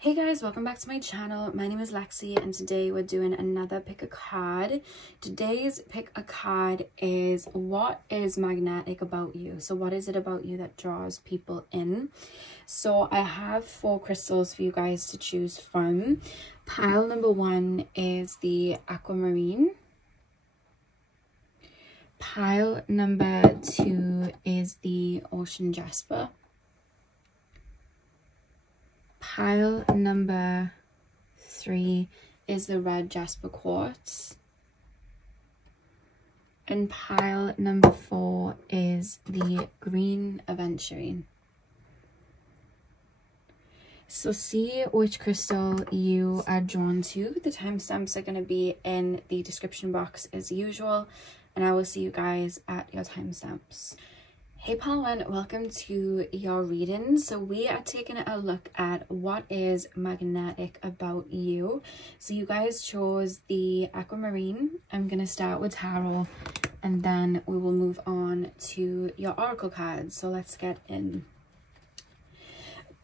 Hey guys, welcome back to my channel. My name is Lexi and today we're doing another pick a card. Today's pick a card is what is magnetic about you? So what is it about you that draws people in? So I have 4 crystals for you guys to choose from. Pile number 1 is the aquamarine. Pile number 2 is the ocean jasper. Pile number 3 is the red jasper quartz. And pile number 4 is the green aventurine. So see which crystal you are drawn to. The timestamps are going to be in the description box as usual. And I will see you guys at your timestamps. Hey pile 1, welcome to your reading. So we are taking a look at what is magnetic about you. So you guys chose the aquamarine. I'm going to start with tarot and then we will move on to your oracle cards. So let's get in.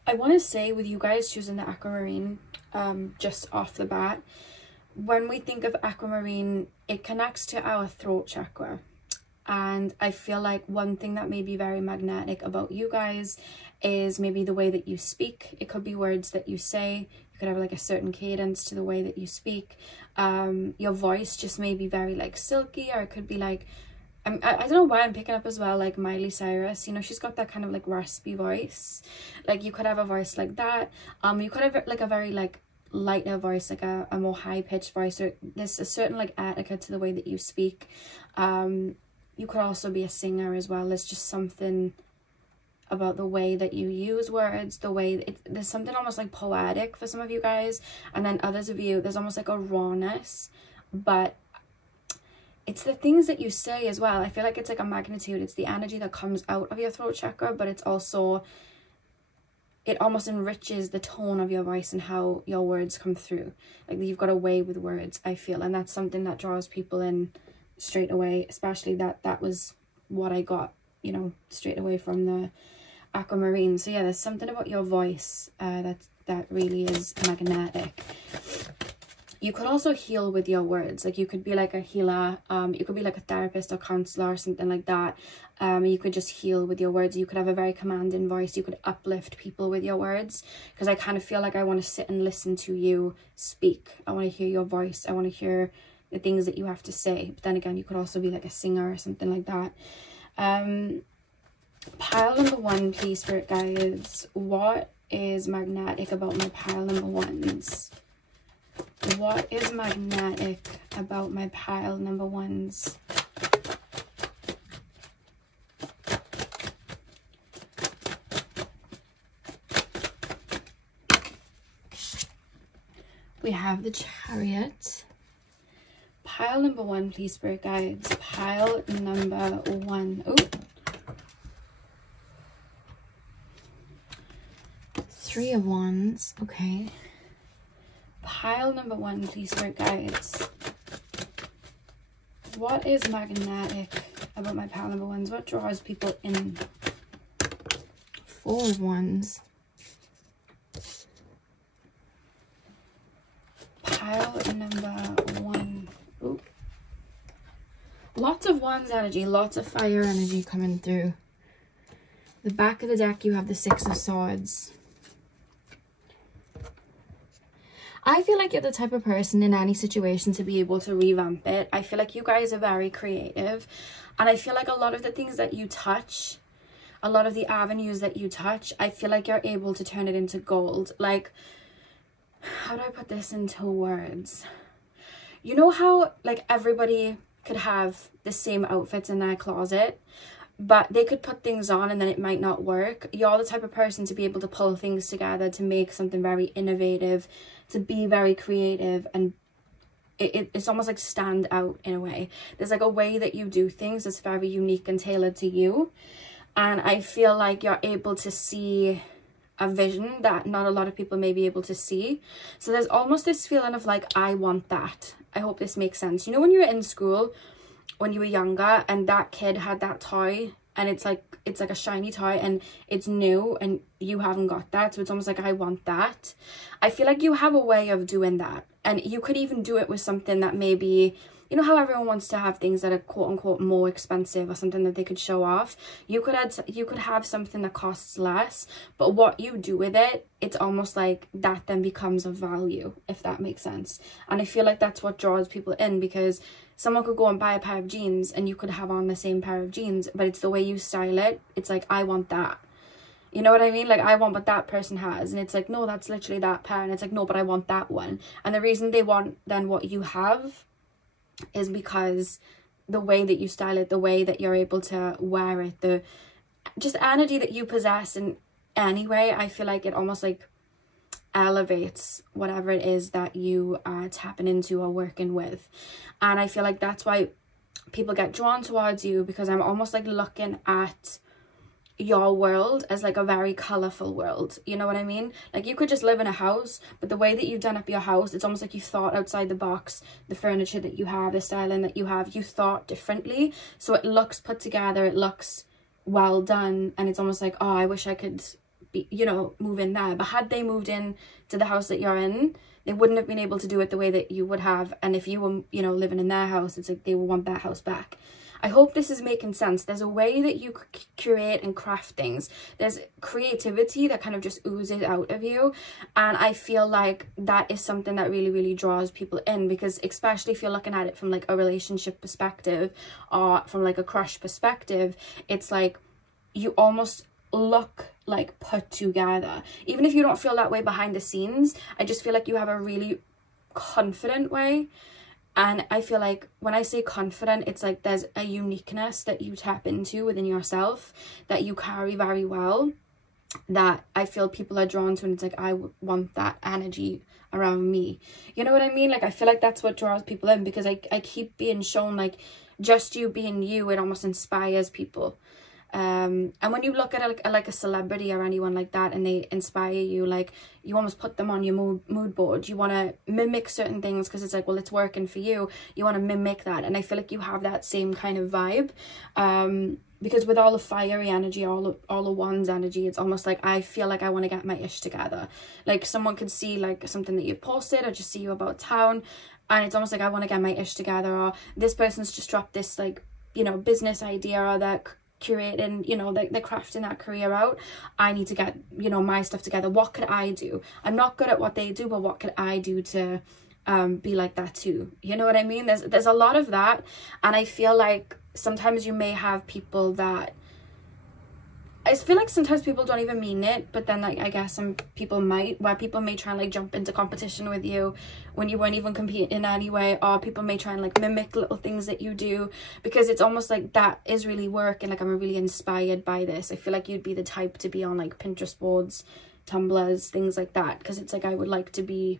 I want to say with you guys choosing the aquamarine, just off the bat, when we think of aquamarine, it connects to our throat chakra. And I feel like one thing that may be very magnetic about you guys is maybe the way that you speak. It could be words that you say. You could have like a certain cadence to the way that you speak. Your voice just may be very like silky, or it could be like, I don't know why I'm picking up as well, like Miley Cyrus. You know, she's got that kind of like raspy voice. Like you could have a voice like that. You could have like a very like lighter voice, like a more high-pitched voice. Or there's a certain like etiquette to the way that you speak. You could also be a singer as well. There's just something about the way that you use words, the way there's something almost like poetic for some of you guys, and then others of you there's almost like a rawness, but it's the things that you say as well. I feel like it's like a magnitude. It's the energy that comes out of your throat chakra, but it's also, it almost enriches the tone of your voice and how your words come through. Like you've got a way with words, I feel, and that's something that draws people in straight away, especially that was what I got, you know, straight away from the aquamarine. So yeah, there's something about your voice that really is magnetic. You could also heal with your words. Like you could be like a healer, you could be like a therapist or counselor or something like that. You could just heal with your words. You could have a very commanding voice. You could uplift people with your words, because I kind of feel like I want to sit and listen to you speak. I want to hear your voice. I want to hear the things that you have to say. But then again, you could also be like a singer or something like that. Pile number 1, please, spirit guides. What is magnetic about my pile number 1s? What is magnetic about my pile number 1s? We have the Chariot. Pile number 1, please, spirit guides. Pile number 1. Oh, 3 of Wands. Okay. Pile number 1, please, spirit guides. What is magnetic about my pile number 1s? What draws people in? 4 of Wands. Pile number 1. Ooh. Lots of Wands energy, lots of fire energy coming through. The back of the deck, you have the 6 of Swords. I feel like you're the type of person in any situation to be able to revamp it. I feel like you guys are very creative. And I feel like a lot of the things that you touch, a lot of the avenues that you touch, I feel like you're able to turn it into gold. Like, how do I put this into words? You know how like everybody could have the same outfits in their closet, but they could put things on and then it might not work? You're the type of person to be able to pull things together to make something very innovative, to be very creative, and it's almost like stand out in a way. There's like a way that you do things that's very unique and tailored to you, and I feel like you're able to see a vision that not a lot of people may be able to see. So there's almost this feeling of like, I want that. I hope this makes sense. You know when you were in school, when you were younger, and that kid had that toy and it's like a shiny toy and it's new and you haven't got that, so it's almost like I want that. I feel like you have a way of doing that, and you could even do it with something that maybe, you know how everyone wants to have things that are quote unquote more expensive or something that they could show off. You could have something that costs less, but what you do with it, it's almost like that then becomes of value, if that makes sense. And I feel like that's what draws people in, because someone could go and buy a pair of jeans and you could have on the same pair of jeans, but it's the way you style it. It's like, I want that. You know what I mean? Like, I want what that person has. And it's like, no, that's literally that pair. And it's like, no, but I want that one. And the reason they want then what you have is because the way that you style it, the way that you're able to wear it, the just energy that you possess in any way, I feel like it almost like elevates whatever it is that you are tapping into or working with. And I feel like that's why people get drawn towards you, because I'm almost like looking at your world as like a very colorful world. You know what I mean? Like, you could just live in a house, but the way that you've done up your house, it's almost like you thought outside the box. The furniture that you have, the styling that you have, you thought differently, so it looks put together, it looks well done, and it's almost like, oh, I wish I could be, you know, move in there. But had they moved in to the house that you're in, they wouldn't have been able to do it the way that you would have. And if you were, you know, living in their house, it's like they would want that house back. I hope this is making sense. There's a way that you curate and craft things. There's creativity that kind of just oozes out of you. And I feel like that is something that really, really draws people in, because especially if you're looking at it from like a relationship perspective or from like a crush perspective, it's like you almost look like put together. Even if you don't feel that way behind the scenes, I just feel like you have a really confident way. And I feel like when I say confident, it's like there's a uniqueness that you tap into within yourself that you carry very well, that I feel people are drawn to, and it's like, I want that energy around me. You know what I mean? Like, I feel like that's what draws people in, because I keep being shown like just you being you, it almost inspires people. And when you look at like a celebrity or anyone like that and they inspire you, like, you almost put them on your mood board. You want to mimic certain things because it's like, well, it's working for you. You want to mimic that. And I feel like you have that same kind of vibe. Because with all the fiery energy, all the wands energy, it's almost like I feel like I want to get my ish together. Like, someone could see like something that you posted or just see you about town, and it's almost like I want to get my ish together, or this person's just dropped this, like, you know, business idea, or that curating, you know, they're crafting that career out. I need to get, you know, my stuff together. What could I do? I'm not good at what they do, but what could I do to be like that too? You know what I mean? There's a lot of that, and I feel like sometimes you may have people that, I feel like sometimes people don't even mean it, but then like I guess some people might, where people may try and like jump into competition with you when you weren't even competing in any way, or people may try and like mimic little things that you do, because it's almost like that is really work, and like I'm really inspired by this. I feel like you'd be the type to be on like Pinterest boards, Tumblrs, things like that, because it's like I would like to be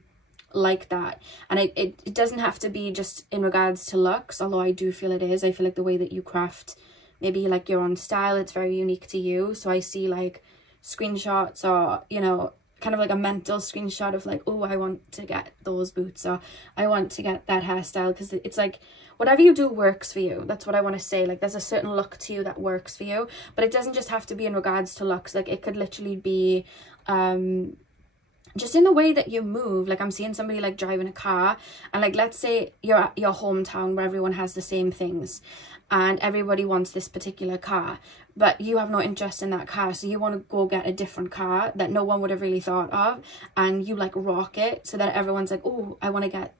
like that. And it doesn't have to be just in regards to looks, although I do feel it is. I feel like the way that you craft maybe like your own style, it's very unique to you. So I see like screenshots, or, you know, kind of like a mental screenshot of like, oh, I want to get those boots, or I want to get that hairstyle, because it's like whatever you do works for you. That's what I want to say. Like, there's a certain look to you that works for you, but it doesn't just have to be in regards to looks. Like, it could literally be just in the way that you move. Like, I'm seeing somebody like driving a car, and like, let's say you're at your hometown where everyone has the same things and everybody wants this particular car, but you have no interest in that car, so you want to go get a different car that no one would have really thought of, and you like rock it so that everyone's like, oh, I want to get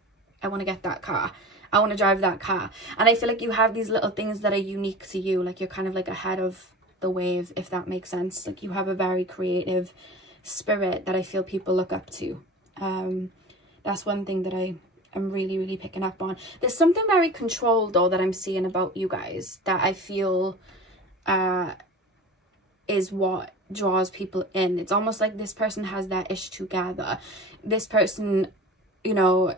that car, I want to drive that car. And I feel like you have these little things that are unique to you. Like, you're kind of like ahead of the wave, if that makes sense. Like, you have a very creative spirit that I feel people look up to. That's one thing that I'm really, really picking up on. There's something very controlled though that I'm seeing about you guys that I feel is what draws people in. It's almost like this person has their ish together. This person, you know,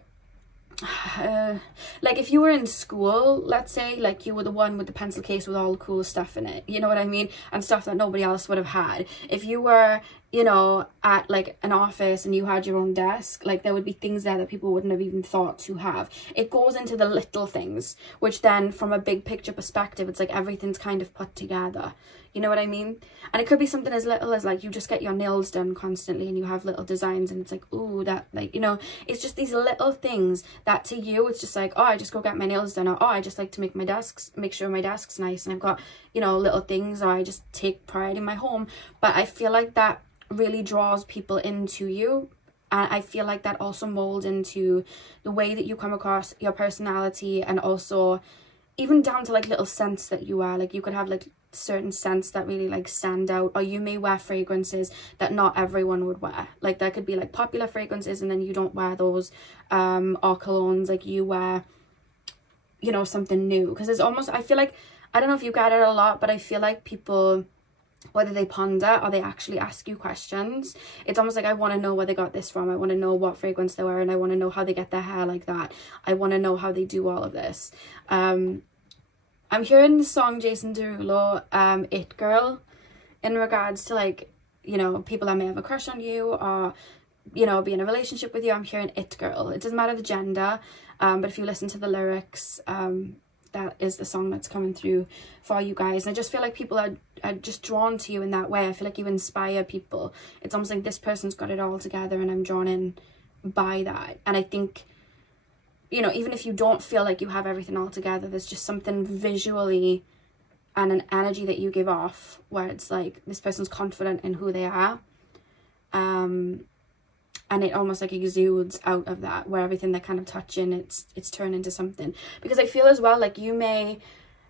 like if you were in school, let's say, like you were the one with the pencil case with all the cool stuff in it, you know what I mean, and stuff that nobody else would have had. If you were you know, at like an office and you had your own desk, like there would be things there that people wouldn't have even thought to have. It goes into the little things, which then from a big picture perspective, it's like everything's kind of put together. You know what I mean? And it could be something as little as like you just get your nails done constantly and you have little designs and it's like, ooh, that, like, you know, it's just these little things that to you it's just like, oh, I just go get my nails done, or oh, I just like to make sure my desk's nice and I've got, you know, little things, or I just take pride in my home. But I feel like that really draws people into you, and I feel like that also molds into the way that you come across, your personality, and also even down to like little scents that you wear. Like you could have like certain scents that really like stand out, or you may wear fragrances that not everyone would wear. Like there could be like popular fragrances and then you don't wear those, or colognes, like you wear, you know, something new. Because it's almost, I feel like, I don't know if you get it a lot, but I feel like people, whether they ponder or they actually ask you questions, it's almost like, I want to know where they got this from, I want to know what fragrance they wear, and I want to know how they get their hair like that, I want to know how they do all of this. I'm hearing the song Jason Derulo, It Girl, in regards to like, you know, people that may have a crush on you, or, you know, be in a relationship with you. I'm hearing It Girl. It doesn't matter the gender, but if you listen to the lyrics, that is the song that's coming through for you guys. And I just feel like people are just drawn to you in that way. I feel like you inspire people. It's almost like this person's got it all together and I'm drawn in by that. And I think, you know, even if you don't feel like you have everything all together, there's just something visually and an energy that you give off where it's like this person's confident in who they are, and it almost like exudes out of that, where everything they're kind of touching, it's turned into something. Because I feel as well like you may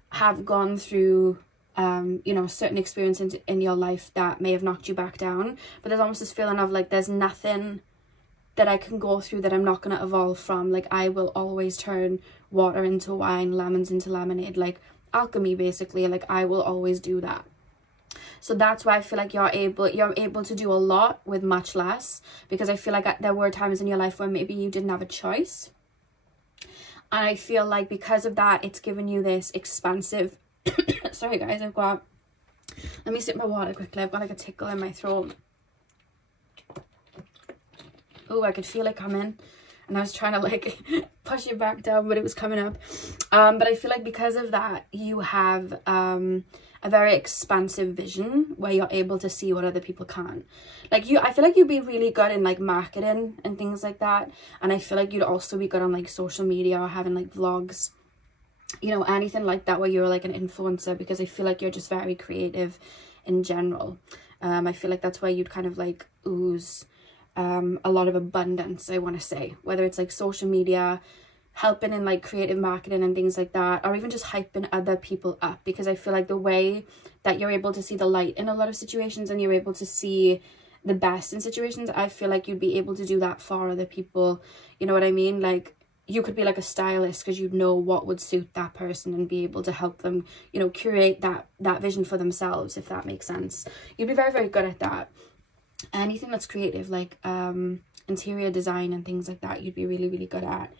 have gone through you know, certain experiences in your life that may have knocked you back down, but there's almost this feeling of like there's nothing that I can go through that I'm not going to evolve from. Like I will always turn water into wine, lemons into lemonade, like alchemy basically. Like I will always do that. So that's why I feel like you're able to do a lot with much less, because I feel like there were times in your life where maybe you didn't have a choice, and I feel like because of that it's given you this expansive sorry guys, let me sip my water quickly. I've got like a tickle in my throat. Oh, I could feel it coming and I was trying to like push it back down, but it was coming up. But I feel like because of that you have a very expansive vision where you're able to see what other people can't. Like I feel like you'd be really good in like marketing and things like that, and I feel like you'd also be good on like social media or having like vlogs, you know, anything like that where you're like an influencer, because I feel like you're just very creative in general. I feel like that's where you'd kind of like ooze a lot of abundance, I want to say, whether it's like social media, helping in like creative marketing and things like that, or even just hyping other people up. Because I feel like the way that you're able to see the light in a lot of situations and you're able to see the best in situations, I feel like you'd be able to do that for other people. You know what I mean? Like you could be like a stylist because you'd know what would suit that person and be able to help them, you know, curate that vision for themselves, if that makes sense. You'd be very, very good at that. Anything that's creative, like interior design and things like that, you'd be really, really good at.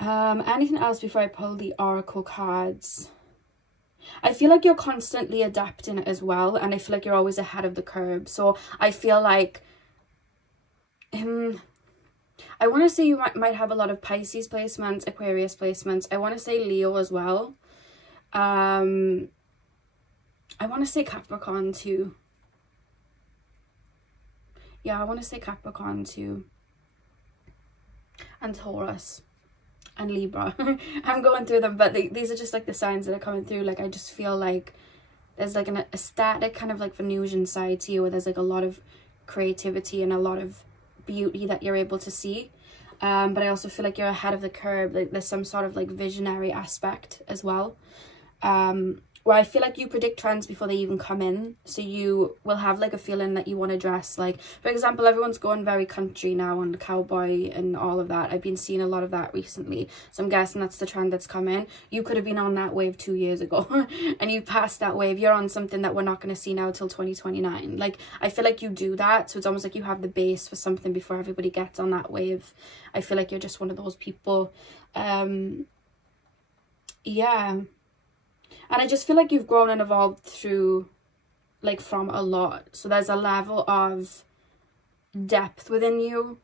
Anything else before I pull the oracle cards? I feel like you're constantly adapting as well, and I feel like you're always ahead of the curve. So I feel like I want to say you might have a lot of Pisces placements, Aquarius placements. I want to say Leo as well. I want to say Capricorn too. Yeah, I want to say Capricorn too. And Taurus. And Libra. I'm going through them, but these are just like the signs that are coming through. Like I just feel like there's like an aesthetic kind of like Venusian side to you, where there's like a lot of creativity and a lot of beauty that you're able to see. But I also feel like you're ahead of the curve. Like there's some sort of like visionary aspect as well. Where I feel like you predict trends before they even come in. So you will have like a feeling that you want to dress like, for example, everyone's going very country now and cowboy and all of that. I've been seeing a lot of that recently. So I'm guessing that's the trend that's come in. You could have been on that wave 2 years ago and you've passed that wave. You're on something that we're not going to see now till 2029. Like I feel like you do that. So it's almost like you have the base for something before everybody gets on that wave. I feel like you're just one of those people. Yeah. And I just feel like you've grown and evolved through like from a lot. So there's a level of depth within you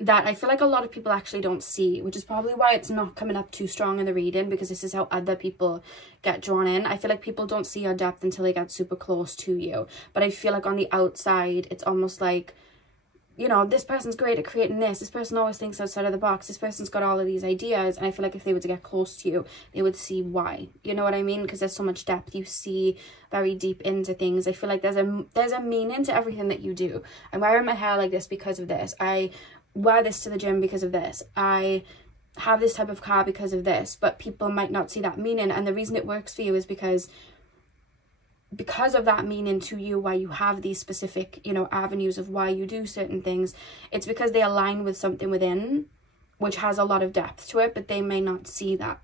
that I feel like a lot of people actually don't see, which is probably why it's not coming up too strong in the reading, because this is how other people get drawn in. I feel like people don't see your depth until they get super close to you. But I feel like on the outside, it's almost like, you know, this person's great at creating this person always thinks outside of the box, this person's got all of these ideas, and I feel like if they were to get close to you, they would see why. You know what I mean? Because there's so much depth. You see very deep into things. I feel like there's a meaning to everything that you do. I'm wearing my hair like this because of this. I wear this to the gym because of this. I have this type of car because of this. But people might not see that meaning, and the reason it works for you is because of that meaning to you, why you have these specific, you know, avenues of why you do certain things. It's because they align with something within which has a lot of depth to it, but they may not see that.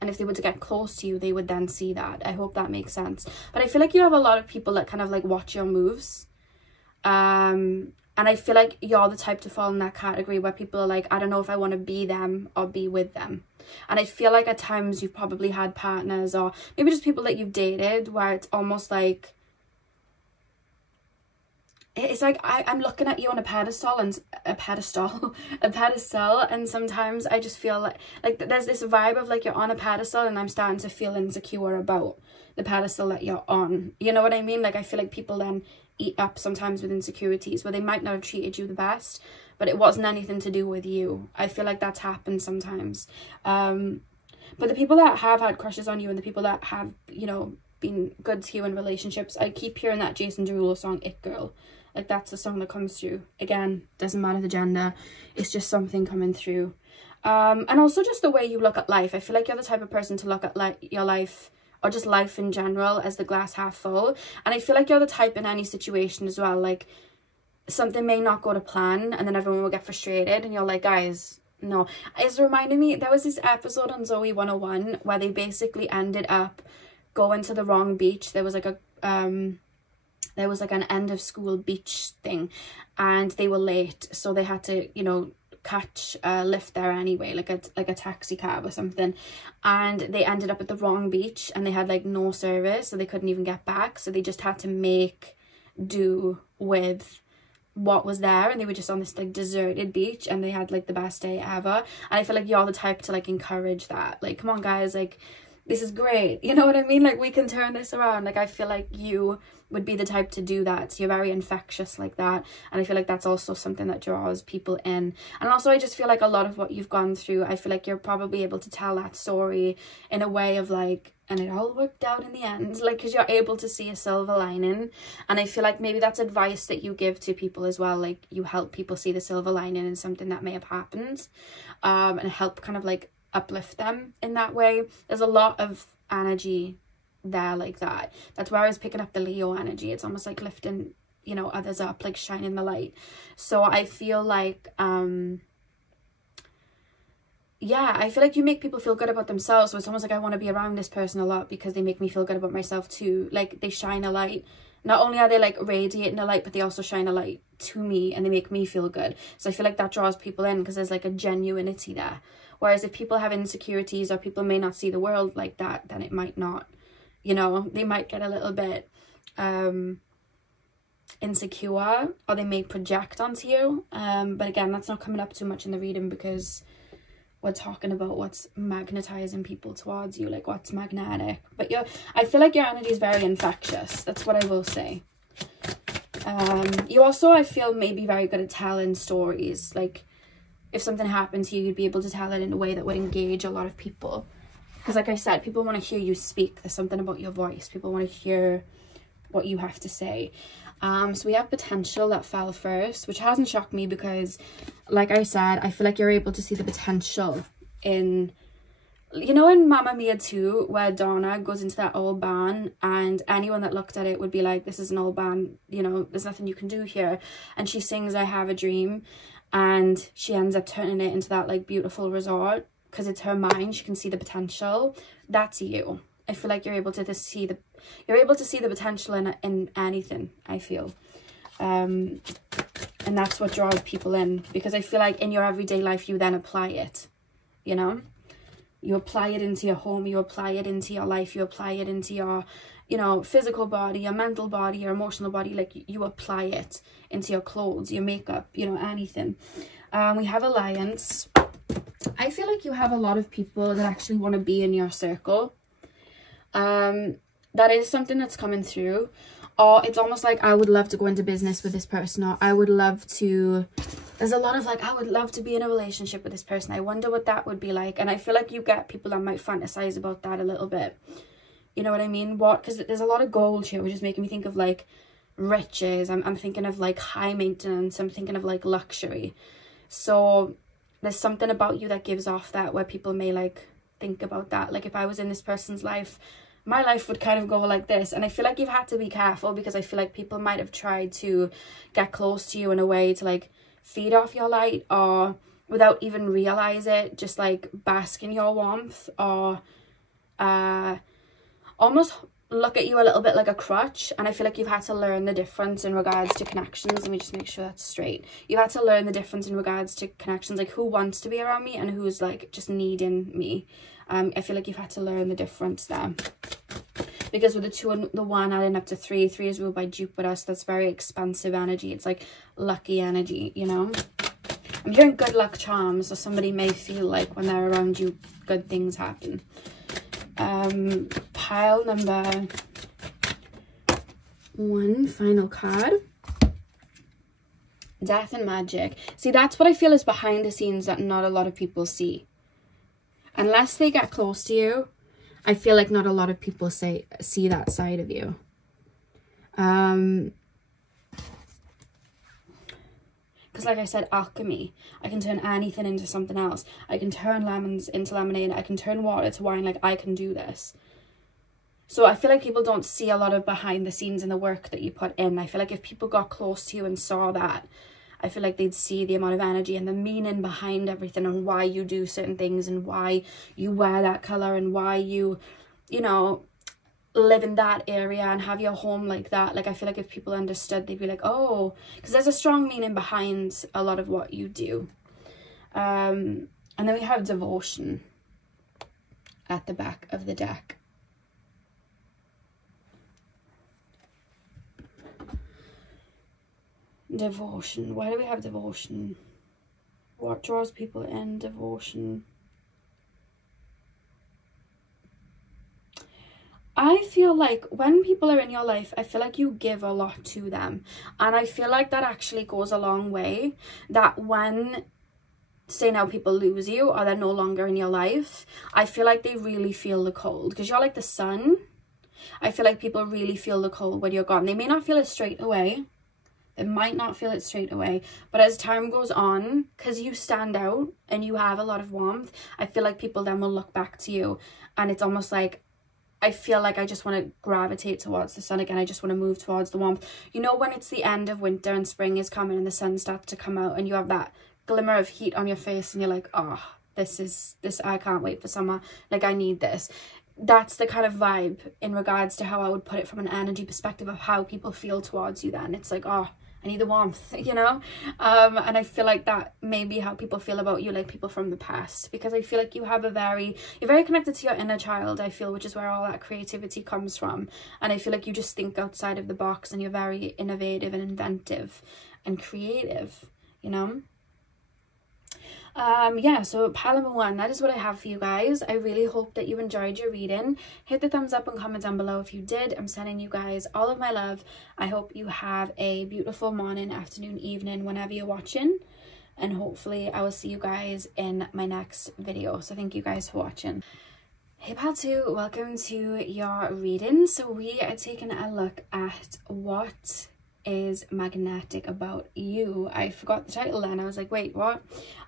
And if they were to get close to you, they would then see that. I hope that makes sense. But I feel like you have a lot of people that kind of like watch your moves. And I feel like you're the type to fall in that category where people are like, I don't know if I want to be them or be with them. And I feel like at times you've probably had partners, or maybe just people that you've dated, where it's almost like, it's like I'm looking at you on a pedestal, and and sometimes I just feel like there's this vibe of like you're on a pedestal, and I'm starting to feel insecure about the pedestal that you're on. You know what I mean? Like I feel like people then eat up sometimes with insecurities where they might not have treated you the best, but it wasn't anything to do with you. I feel like that's happened sometimes. But the people that have had crushes on you, and the people that have, you know, been good to you in relationships, I keep hearing that Jason Derulo song, It Girl. Like that's the song that comes through. Again, doesn't matter the gender, it's just something coming through. And also just the way you look at life. I feel like you're the type of person to look at your life, or just life in general, as the glass half full. And I feel like you're the type in any situation as well, like something may not go to plan, and then everyone will get frustrated, and you're like, guys, no. It's reminding me, there was this episode on Zoe 101 where they basically ended up going to the wrong beach. There was like an end of school beach thing, and they were late, so they had to, you know, catch a lift there anyway, like a taxi cab or something, and they ended up at the wrong beach, and they had like no service, so they couldn't even get back, so they just had to make do with what was there, and they were just on this like deserted beach, and they had like the best day ever. And I feel like you're the type to like encourage that, like, come on guys, like this is great, you know what I mean? Like we can turn this around. Like I feel like you would be the type to do that. So you're very infectious like that, and I feel like that's also something that draws people in. And also I just feel like a lot of what you've gone through, I feel like you're probably able to tell that story in a way of like, and it all worked out in the end, like, because you're able to see a silver lining. And I feel like maybe that's advice that you give to people as well, like you help people see the silver lining in something that may have happened, and help kind of like uplift them in that way. There's a lot of energy there like that. That's where I was picking up the Leo energy. It's almost like lifting, you know, others up, like shining the light. So I feel like yeah, I feel like you make people feel good about themselves. So it's almost like I want to be around this person a lot because they make me feel good about myself too. Like they shine a light. Not only are they like radiating a light, but they also shine a light to me, and they make me feel good. So I feel like that draws people in because there's like a genuinity there. Whereas if people have insecurities, or people may not see the world like that, then it might not, you know, they might get a little bit insecure, or they may project onto you. But again, that's not coming up too much in the reading, because we're talking about what's magnetizing people towards you, like what's magnetic. But I feel like your energy is very infectious. That's what I will say. You also, I feel, may be very good at telling stories. Like if something happened to you, you'd be able to tell it in a way that would engage a lot of people. Because like I said, people want to hear you speak. There's something about your voice. People want to hear what you have to say. So we have potential that fell first, which hasn't shocked me because, like I said, I feel like you're able to see the potential in, you know, in Mamma Mia 2, where Donna goes into that old barn, and anyone that looked at it would be like, this is an old barn, you know, there's nothing you can do here. And she sings I Have a Dream, and she ends up turning it into that like beautiful resort because it's her mind. She can see the potential. That's you. I feel like you're able to see the potential in anything, I feel. And that's what draws people in, because I feel like in your everyday life you then apply it, you know? You apply it into your home, you apply it into your life, you apply it into your you know, physical body, your mental body, your emotional body, like you apply it into your clothes, your makeup, you know, anything. We have alliance. I feel like you have a lot of people that actually want to be in your circle. That is something that's coming through. Or it's almost like, I would love to go into business with this person, or I would love to, there's a lot of like, I would love to be in a relationship with this person. I wonder what that would be like. And I feel like you get people that might fantasize about that a little bit. You know what I mean? Because there's a lot of gold here, which is making me think of like riches. I'm thinking of like high maintenance. I'm thinking of like luxury. So there's something about you that gives off that, where people may like think about that. Like if I was in this person's life, my life would kind of go like this. And I feel like you've had to be careful, because I feel like people might have tried to get close to you in a way to like feed off your light, or without even realize it, just like bask in your warmth, or almost look at you a little bit like a crutch. And I feel like you've had to learn the difference in regards to connections. Let me just make sure that's straight. You've had to learn the difference in regards to connections, like who wants to be around me and who's like just needing me. I feel like you've had to learn the difference there, because with the 2 and the 1 adding up to 3, 3 is ruled by Jupiter, so that's very expansive energy. It's like lucky energy, you know. I'm hearing good luck charms, so somebody may feel like when they're around you, good things happen. Pile number 1, final card. Death and magic. See, that's what I feel is behind the scenes that not a lot of people see. Unless they get close to you, I feel like not a lot of people see that side of you. Because like I said, alchemy. I can turn anything into something else. I can turn lemons into lemonade. I can turn water to wine. Like, I can do this. So I feel like people don't see a lot of behind the scenes in the work that you put in. I feel like if people got close to you and saw that, I feel like they'd see the amount of energy and the meaning behind everything, and why you do certain things, and why you wear that color, and why you know, live in that area and have your home like that. Like, I feel like if people understood, they'd be like, oh, because there's a strong meaning behind a lot of what you do. And then we have devotion at the back of the deck. Devotion. Why do we have devotion? What draws people in? Devotion. I feel like when people are in your life, I feel like you give a lot to them. And I feel like that actually goes a long way. That when, say now people lose you, or they're no longer in your life, I feel like they really feel the cold. Because you're like the sun. I feel like people really feel the cold when you're gone. They may not feel it straight away. They might not feel it straight away, but as time goes on, because you stand out and you have a lot of warmth, I feel like people then will look back to you, and it's almost like, I feel like I just want to gravitate towards the sun again. I just want to move towards the warmth. You know, when it's the end of winter and spring is coming and the sun starts to come out and you have that glimmer of heat on your face and you're like, oh, this, I can't wait for summer. Like, I need this. That's the kind of vibe in regards to how I would put it from an energy perspective of how people feel towards you then. It's like, oh, I need the warmth, you know? And I feel like that may be how people feel about you, like people from the past, because I feel like you have you're very connected to your inner child, I feel, which is where all that creativity comes from. And I feel like you just think outside of the box, and you're very innovative and inventive and creative, you know? Yeah, so pile number 1, that is what I have for you guys. I really hope that you enjoyed your reading. Hit the thumbs up and comment down below if you did. I'm sending you guys all of my love. I hope you have a beautiful morning, afternoon, evening, whenever you're watching, and hopefully I will see you guys in my next video. So thank you guys for watching. Hey pal 2, welcome to your reading. So we are taking a look at what is magnetic about you. I forgot the title then. I was like, wait, what?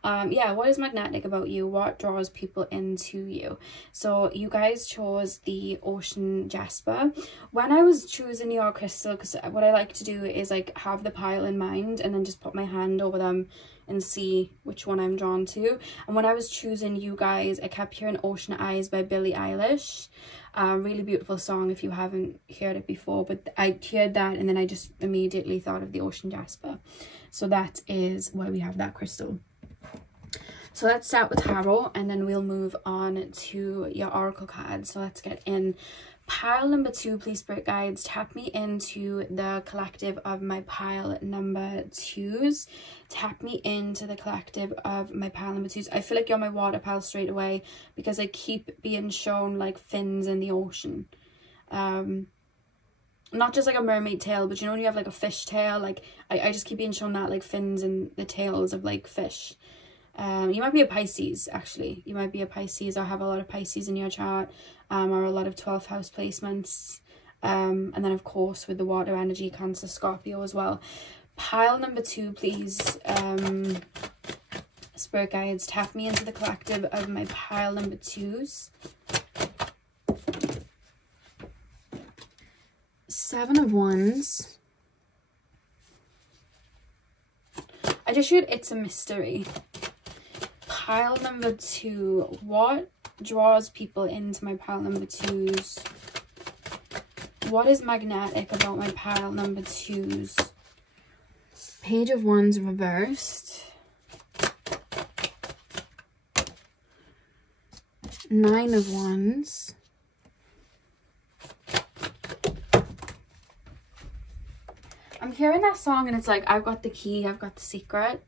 Yeah, what is magnetic about you? What draws people into you? So you guys chose the ocean jasper. When I was choosing your crystal, because what I like to do is like have the pile in mind and then just put my hand over them and see which one I'm drawn to. And when I was choosing you guys, I kept hearing Ocean Eyes by Billie Eilish. Really beautiful song if you haven't heard it before, but I heard that and then I just immediately thought of the ocean jasper. So that is why we have that crystal. So let's start with tarot and then we'll move on to your oracle cards. So let's get in Pile number 2, please, spirit guides, tap me into the collective of my pile number 2s. Tap me into the collective of my pile number 2s. I feel like you're my water pile straight away because I keep being shown like fins in the ocean. Not just like a mermaid tail, but you know when you have like a fish tail, like I just keep being shown that, like fins and the tails of like fish. You might be a Pisces, actually. You might be a Pisces or have a lot of Pisces in your chart, or a lot of 12th house placements. And then, of course, with the water energy, Cancer, Scorpio as well. Pile number 2, please. Spirit guides, tap me into the collective of my pile number 2s. 7 of Wands. I just heard it's a mystery. Pile number 2, what draws people into my pile number 2s? What is magnetic about my pile number 2s? Page of Wands reversed. 9 of Wands. I'm hearing that song and it's like, I've got the key, I've got the secret.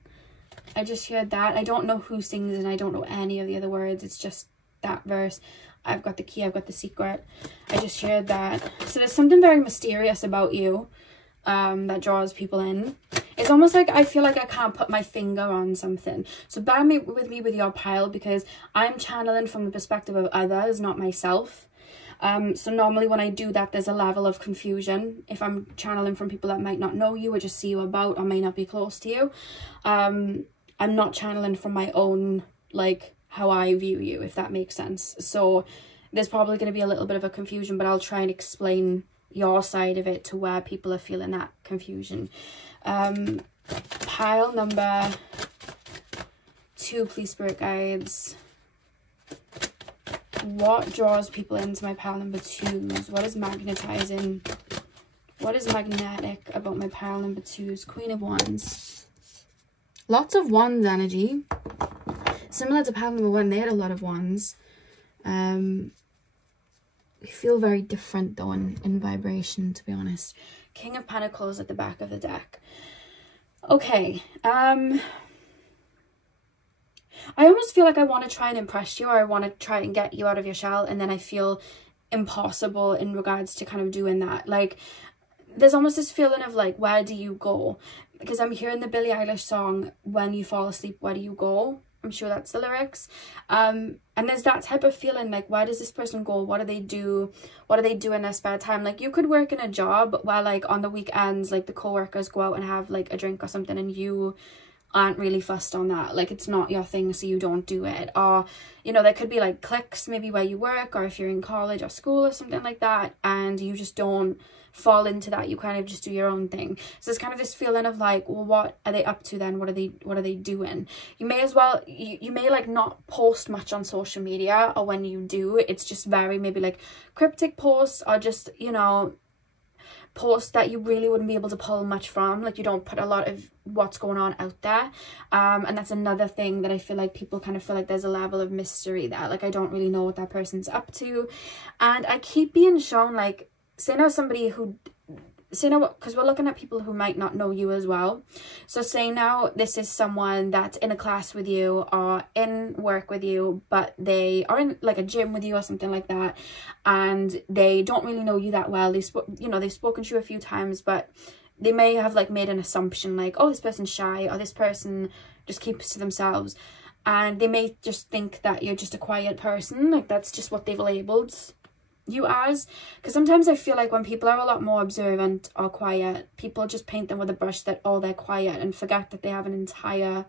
I just heard that. I don't know who sings and I don't know any of the other words. It's just that verse. I've got the key, I've got the secret. I just heard that. So there's something very mysterious about you that draws people in. It's almost like I feel like I can't put my finger on something. So bear with me with your pile because I'm channeling from the perspective of others, not myself. So normally when I do that, there's a level of confusion. If I'm channeling from people that might not know you or just see you about or may not be close to you. I'm not channeling from my own, like, how I view you, if that makes sense. So there's probably going to be a little bit of a confusion, but I'll try and explain your side of it to where people are feeling that confusion. Pile number 2, please, spirit guides. What draws people into my pile number 2s? What is magnetizing? What is magnetic about my pile number 2s? Queen of Wands. Lots of Wands energy. Similar to pile number 1, they had a lot of Wands. We feel very different though in vibration, to be honest. King of Pentacles at the back of the deck. Okay. I almost feel like I want to try and impress you, or I want to try and get you out of your shell, and then I feel impossible in regards to kind of doing that. Like, there's almost this feeling of like, where do you go? Because I'm hearing the Billie Eilish song, When You Fall Asleep, Where Do You Go? I'm sure that's the lyrics. And there's that type of feeling like, where does this person go? What do they do? What do they do in their spare time? Like, you could work in a job where like on the weekends, like the co-workers go out and have like a drink or something, and you aren't really fussed on that. Like, it's not your thing, so you don't do it. Or, you know, there could be like cliques maybe where you work, or if you're in college or school or something like that, and you just don't fall into that. You kind of just do your own thing. So it's kind of this feeling of like, well, what are they up to then? What are they doing? You may as well, you may like not post much on social media, or when you do, it's just very maybe like cryptic posts, or just, you know, posts that you really wouldn't be able to pull much from. Like, you don't put a lot of what's going on out there. And that's another thing that I feel like people kind of feel like there's a level of mystery there. Like, I don't really know what that person's up to. And I keep being shown, like, say now somebody who, say now, because we're looking at people who might not know you as well. So say now this is someone that's in a class with you or in work with you, but they are in like a gym with you or something like that, and they don't really know you that well. They've spoken to you a few times, but they may have like made an assumption like, oh, this person's shy, or this person just keeps to themselves, and they may just think that you're just a quiet person. Like, that's just what they've labeled you as. Because sometimes I feel like when people are a lot more observant or quiet, people just paint them with a brush that, oh, they're quiet, and forget that they have an entire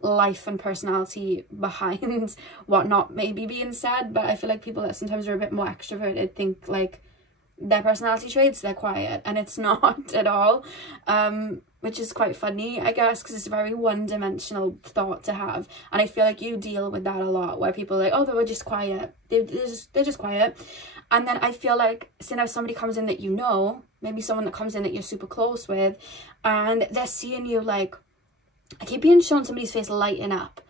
life and personality behind what not maybe being said. But I feel like people that sometimes are a bit more extroverted think like their personality traits, they're quiet, and it's not at all. Which is quite funny, I guess, because it's a very one-dimensional thought to have. And I feel like you deal with that a lot, where people are like, oh, they were just quiet. They're just quiet. And then I feel like, so now somebody comes in that you know, maybe someone that comes in that you're super close with, and they're seeing you like, I keep being shown somebody's face lighting up.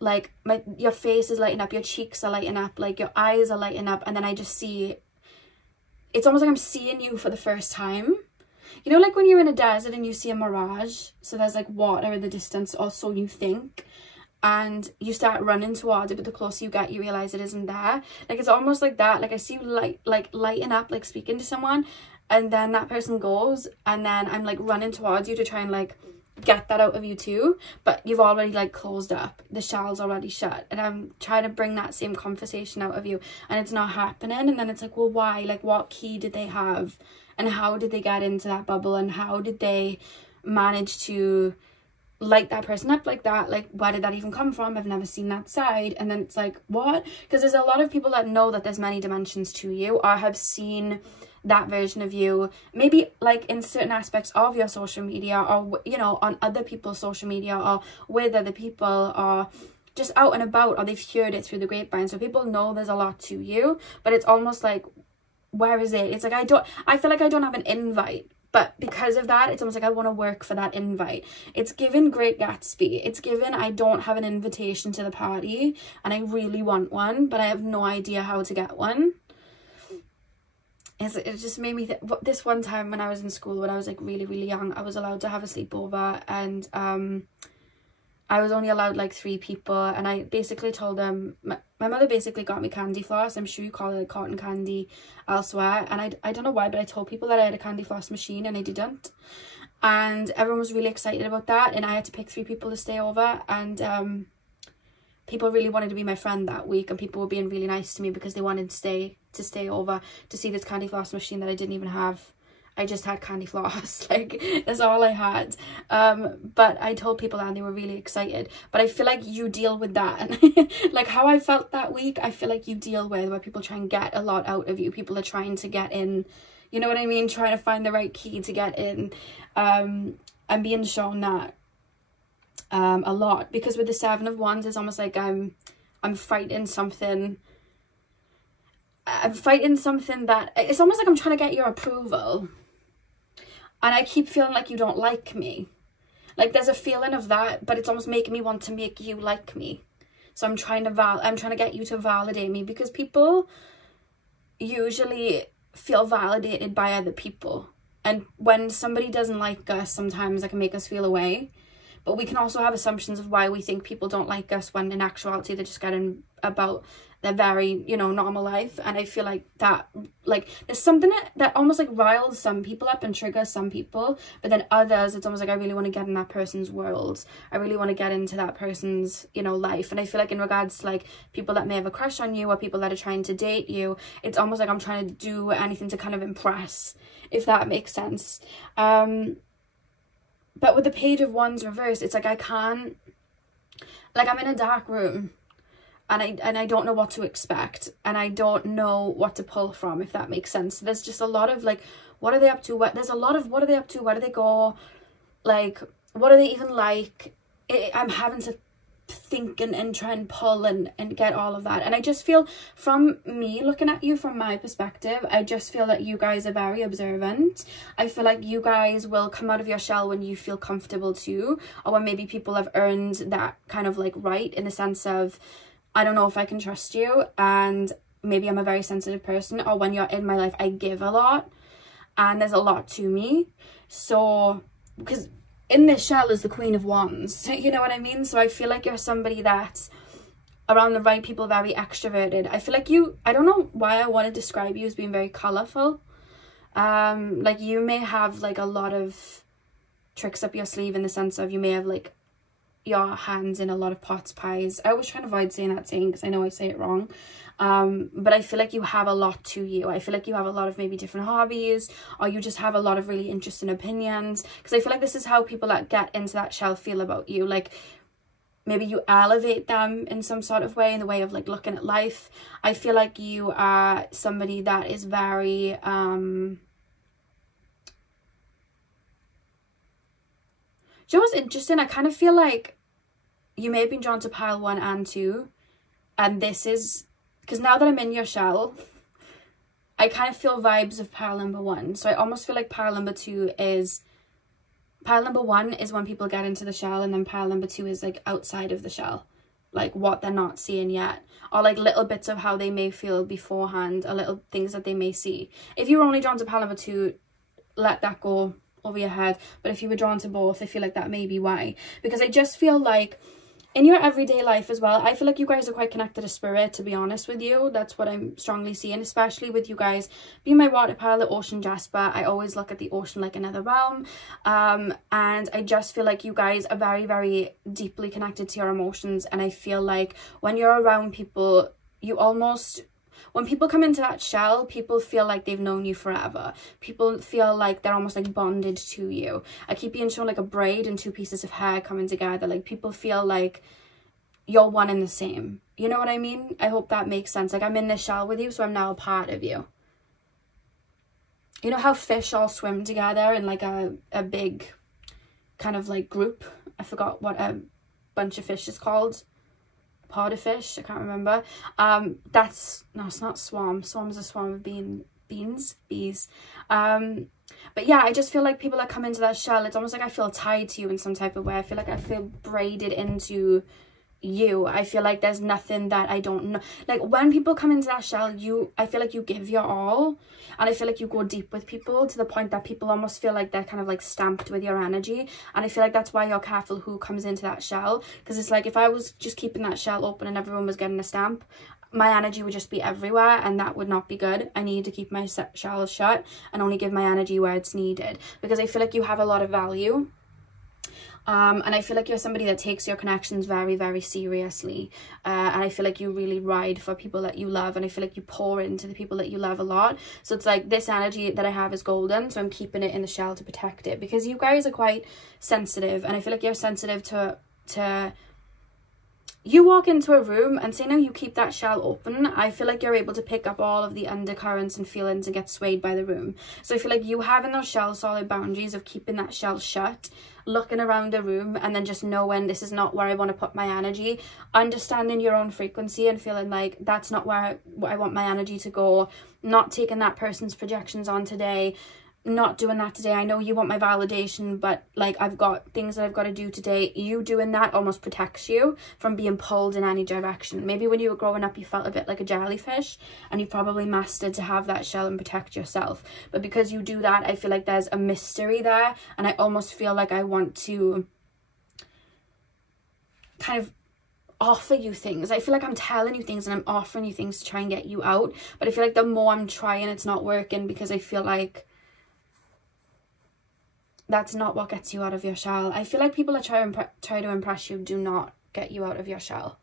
Like, your face is lighting up, your cheeks are lighting up, like your eyes are lighting up, and then I just see it's almost like I'm seeing you for the first time. You know, like when you're in a desert and you see a mirage, so there's like water in the distance, or so you think, and you start running towards it, but the closer you get, you realize it isn't there. Like, it's almost like that. Like, I see you lighting up, like speaking to someone, and then that person goes, and then I'm like running towards you to try and like get that out of you too, but you've already like closed up, the shell's already shut, and I'm trying to bring that same conversation out of you, and it's not happening. And then it's like, well, why? Like, what key did they have, and how did they get into that bubble, and how did they manage to light that person up like that? Like, where did that even come from? I've never seen that side. And then it's like, what? Because there's a lot of people that know that there's many dimensions to you, or have seen that version of you, maybe like in certain aspects of your social media, or, you know, on other people's social media, or with other people, or just out and about, or they've heard it through the grapevine. So people know there's a lot to you, but it's almost like, where is it? It's like, I feel like I don't have an invite, but because of that, it's almost like I want to work for that invite. It's given Great Gatsby. It's given, I don't have an invitation to the party, and I really want one, but I have no idea how to get one. It just made me think, this one time when I was in school, when I was like really, really young, I was allowed to have a sleepover, and I was only allowed like 3 people, and I basically told them, my mother basically got me candy floss. I'm sure you call it like cotton candy elsewhere, and I don't know why, but I told people that I had a candy floss machine, and I didn't, and everyone was really excited about that, and I had to pick 3 people to stay over, and people really wanted to be my friend that week, and people were being really nice to me because they wanted to stay over to see this candy floss machine that I didn't even have. I just had candy floss, like, that's all I had. But I told people that, and they were really excited. But I feel like you deal with that. Like how I felt that week, I feel like you deal with where people try and get a lot out of you. People are trying to get in, you know what I mean? Trying to find the right key to get in. I'm being shown that a lot, because with the 7 of Wands, it's almost like I'm fighting something. I'm fighting something that, it's almost like I'm trying to get your approval, and I keep feeling like you don't like me. Like, there's a feeling of that, but it's almost making me want to make you like me. So I'm trying to get you to validate me, because people usually feel validated by other people, and when somebody doesn't like us, sometimes that can make us feel away. But we can also have assumptions of why we think people don't like us, when in actuality they're just getting about their very, you know, normal life. And I feel like that, like, there's something that almost like riles some people up and triggers some people, but then others, it's almost like I really want to get in that person's world. I really want to get into that person's, you know, life. And I feel like in regards to like people that may have a crush on you, or people that are trying to date you, it's almost like I'm trying to do anything to kind of impress, if that makes sense. But with the Page of Wands reversed, it's like I can't, like, I'm in a dark room, and I don't know what to expect, and I don't know what to pull from, if that makes sense. There's just a lot of like, what are they up to? There's a lot of what are they up to? Where do they go? Like, what are they even like? I'm having to think and try and pull and get all of that. And I just feel, from me looking at you from my perspective, I just feel that you guys are very observant. I feel like you guys will come out of your shell when you feel comfortable too, or when maybe people have earned that kind of like right, in the sense of, I don't know if I can trust you, and maybe I'm a very sensitive person, or when you're in my life I give a lot and there's a lot to me. So, because in this shell is the Queen of Wands, you know what I mean? So I feel like you're somebody that's around the right people, very extroverted. I feel like you, I don't know why I want to describe you as being very colourful. Like, you may have like a lot of tricks up your sleeve, in the sense of you may have like your hands in a lot of pots, pies. I always try to avoid saying that saying, because I know I say it wrong. But I feel like you have a lot to you. I feel like you have a lot of maybe different hobbies, or you just have a lot of really interesting opinions, because I feel like this is how people that get into that shell feel about you. Like, maybe you elevate them in some sort of way, in the way of like looking at life. I feel like you are somebody that is very you know what's interesting? I kind of feel like you may have been drawn to pile 1 and 2, and this is because now that I'm in your shell, I kind of feel vibes of pile number 1. So I almost feel like pile number 2 is, pile number 1 is when people get into the shell, and then pile number 2 is like outside of the shell. like what they're not seeing yet, or like little bits of how they may feel beforehand, or little things that they may see. If you were only drawn to pile number 2, let that go over your head. But if you were drawn to both, I feel like that may be why. Because I just feel like in your everyday life as well, I feel like you guys are quite connected to spirit, to be honest with you. That's what I'm strongly seeing, especially with you guys being my water pile, the ocean jasper. I always look at the ocean like another realm. And I just feel like you guys are very, very deeply connected to your emotions. And I feel like when you're around people, you almost... when people come into that shell, people feel like they've known you forever. People feel like they're almost like bonded to you. I keep being shown like a braid and 2 pieces of hair coming together. Like people feel like you're one and the same. You know what I mean? I hope that makes sense. Like I'm in this shell with you, so I'm now a part of you. You know how fish all swim together in like a big kind of like group? I forgot what a bunch of fish is called. Pod of fish, I can't remember. That's, no, it's not swarm. Swarm's a swarm of bees. But yeah, I just feel like people that come into that shell, it's almost like I feel tied to you in some type of way. I feel like I feel braided into you. I feel like there's nothing that I don't know. Like when people come into that shell, I feel like you give your all, and I feel like you go deep with people to the point that people almost feel like they're kind of like stamped with your energy. And I feel like that's why you're careful who comes into that shell, because it's like if I was just keeping that shell open and everyone was getting a stamp, my energy would just be everywhere, and that would not be good. I need to keep my shell shut and only give my energy where it's needed, because I feel like you have a lot of value. And I feel like you're somebody that takes your connections very, very seriously. And I feel like you really ride for people that you love. And I feel like you pour into the people that you love a lot. So it's like this energy that I have is golden. So I'm keeping it in the shell to protect it. Because you guys are quite sensitive. And I feel like you're sensitive to you walk into a room and say now you keep that shell open, I feel like you're able to pick up all of the undercurrents and feelings and get swayed by the room. So I feel like you having those shell solid boundaries of keeping that shell shut, looking around a room and then just knowing this is not where I want to put my energy, understanding your own frequency and feeling like that's not where I want my energy to go, not taking that person's projections on today, not doing that today. I know you want my validation, but like I've got things that I've got to do today. You doing that almost protects you from being pulled in any direction. Maybe when you were growing up you felt a bit like a jellyfish and you probably mastered to have that shell and protect yourself, but because you do that, I feel like there's a mystery there, and I almost feel like I want to kind of offer you things. I feel like I'm telling you things and I'm offering you things to try and get you out, but I feel like the more I'm trying, it's not working, because I feel like that's not what gets you out of your shell. I feel like people that try to impress you do not get you out of your shell.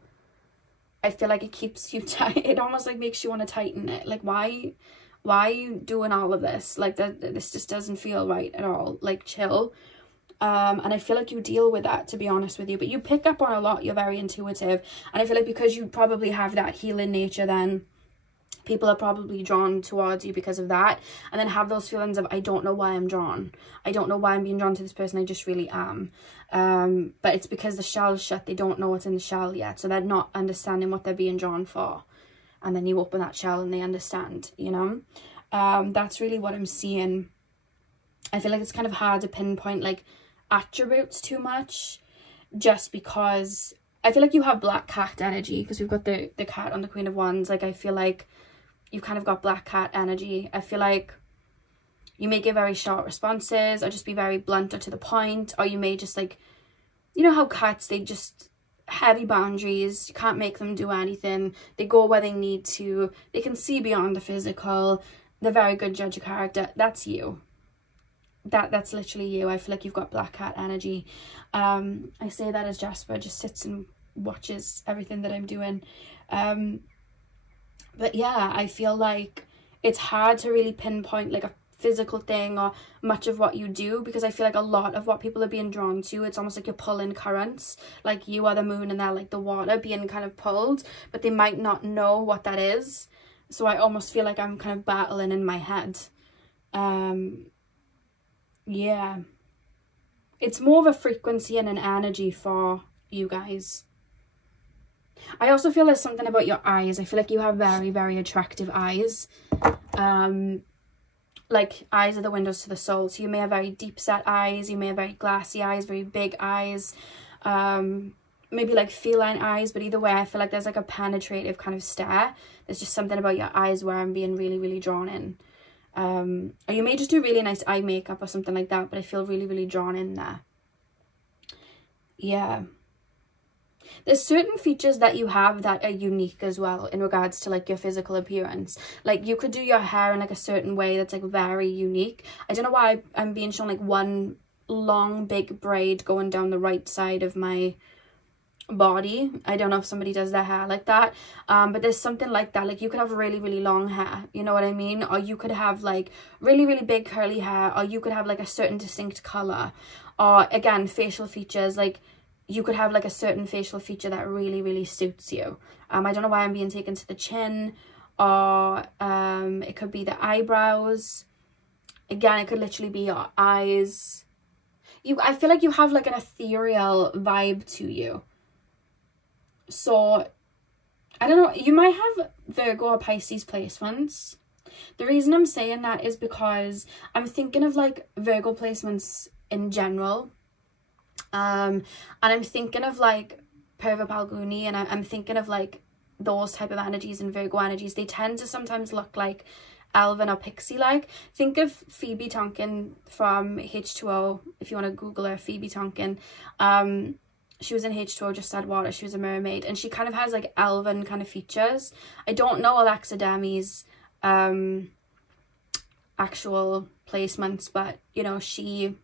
I feel like it keeps you tight. It almost like makes you want to tighten it. Like why are you doing all of this? Like this just doesn't feel right at all. Like chill. And I feel like you deal with that, to be honest with you, but you pick up on a lot. You're very intuitive, and I feel like because you probably have that healing nature, then people are probably drawn towards you because of that, and then have those feelings of I don't know why I'm drawn. I don't know why I'm being drawn to this person. I just really am. But it's because the shell's shut. They don't know what's in the shell yet, so they're not understanding what they're being drawn for. And then you open that shell and they understand, you know. That's really what I'm seeing. I feel like it's kind of hard to pinpoint like attributes too much, just because I feel like you have black cat energy, because we've got the cat on the Queen of Wands. Like I feel like you've kind of got black cat energy. I feel like you may give very short responses, or just be very blunt or to the point, or you may just like, you know how cats, they just heavy boundaries, you can't make them do anything, they go where they need to, they can see beyond the physical, they're very good judge of character. That's you. That's literally you. I feel like you've got black cat energy. I say that as Jasper just sits and watches everything that I'm doing. But yeah, I feel like it's hard to really pinpoint like a physical thing or much of what you do, because I feel like a lot of what people are being drawn to, it's almost like you're pulling currents, like you are the moon and they're like the water being kind of pulled, but they might not know what that is. So I almost feel like I'm kind of battling in my head. Yeah, it's more of a frequency and an energy for you guys. I also feel there's something about your eyes. I feel like you have very, very attractive eyes. Like eyes are the windows to the soul. So you may have very deep set eyes. You may have very glassy eyes, very big eyes. maybe like feline eyes, but either way I feel like there's like a penetrative kind of stare. There's just something about your eyes where I'm being really, really drawn in. Or you may just do really nice eye makeup or something like that, but I feel really, really drawn in there. Yeah. There's certain features that you have that are unique as well in regards to like your physical appearance. Like you could do your hair in like a certain way that's like very unique. I don't know why I'm being shown like one long big braid going down the right side of my body. I don't know if somebody does their hair like that, but there's something like that. Like you could have really, really long hair, you know what I mean? Or you could have like really, really big curly hair, or you could have like a certain distinct color, or again facial features. Like you could have like a certain facial feature that really, really suits you. I don't know why I'm being taken to the chin, or it could be the eyebrows. Again, it could literally be your eyes. I feel like you have like an ethereal vibe to you. So, I don't know, you might have Virgo or Pisces placements. The reason I'm saying that is because I'm thinking of like Virgo placements in general. And I'm thinking of like Purva Palguni, and I'm thinking of like those type of energies and Virgo energies. They tend to sometimes look like elven or pixie-like. Think of Phoebe Tonkin from H2O, if you want to Google her, Phoebe Tonkin. She was in H2O, Just Sad Water. She was a mermaid, and she kind of has like elven kind of features. I don't know Alexa Demi's actual placements, but you know, she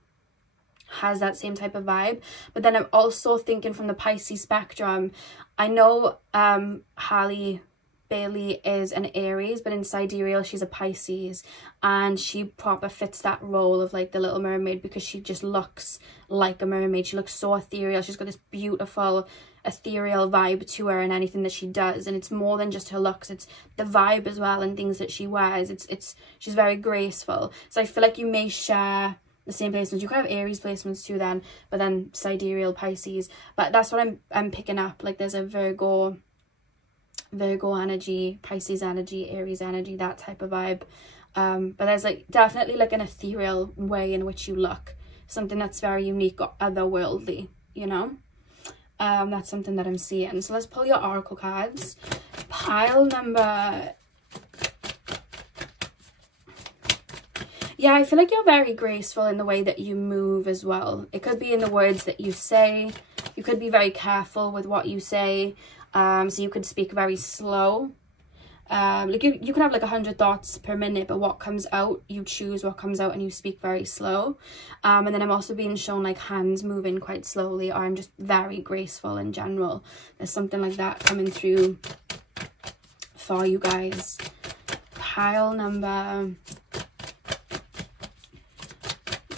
has that same type of vibe. But then I'm also thinking from the Pisces spectrum. I know Halle Bailey is an Aries, but in Sidereal she's a Pisces, and she proper fits that role of like the Little Mermaid because she just looks like a mermaid. She looks so ethereal. She's got this beautiful ethereal vibe to her in anything that she does, and it's more than just her looks, it's the vibe as well and things that she wears. It's she's very graceful. So I feel like you may share the same placements. You could have Aries placements too then, but then Sidereal, Pisces. But that's what I'm picking up. Like there's a Virgo energy, Pisces energy, Aries energy, that type of vibe. But there's like definitely like an ethereal way in which you look, something that's very unique or otherworldly, you know. That's something that I'm seeing. So let's pull your oracle cards. Pile number... Yeah, I feel like you're very graceful in the way that you move as well. It could be in the words that you say. You could be very careful with what you say. So you could speak very slow. Like you could have like 100 thoughts per minute, but what comes out, you choose what comes out and you speak very slow. And then I'm also being shown like hands moving quite slowly, or I'm just very graceful in general. There's something like that coming through for you guys. Pile number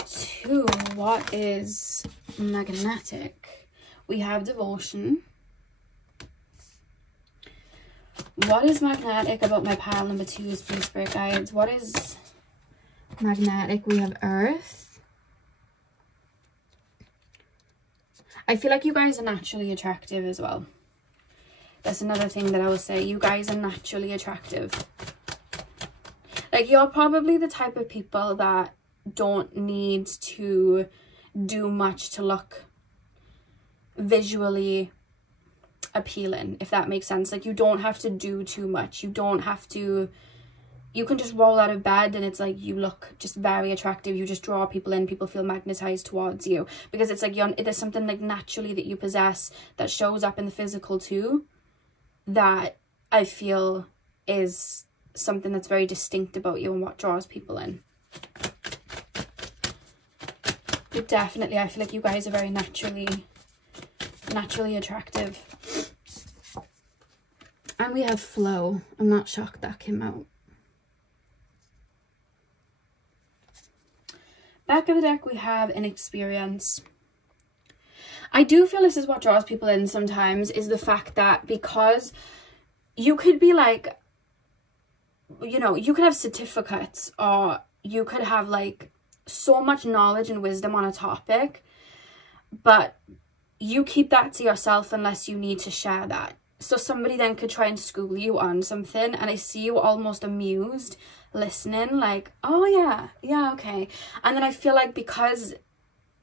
2. What is magnetic? We have devotion. What is magnetic about my pile number 2's please, spirit guides? What is magnetic? We have earth. I feel like you guys are naturally attractive as well. That's another thing that I will say. You guys are naturally attractive. Like you're probably the type of people that don't need to do much to look visually appealing, if that makes sense. Like you don't have to do too much. You don't have to, you can just roll out of bed and it's like you look just very attractive. You just draw people in, people feel magnetized towards you because it's like there's something like naturally that you possess that shows up in the physical too, that I feel is something that's very distinct about you and what draws people in. But definitely I feel like you guys are very naturally attractive. And we have flow. I'm not shocked that came out. Back of the deck we have an experience. I do feel this is what draws people in sometimes, is the fact that because you could be like, you know, you could have certificates, or you could have like so much knowledge and wisdom on a topic, but you keep that to yourself unless you need to share that. So somebody then could try and school you on something, and I see you almost amused, listening, like, oh yeah, okay. And then I feel like because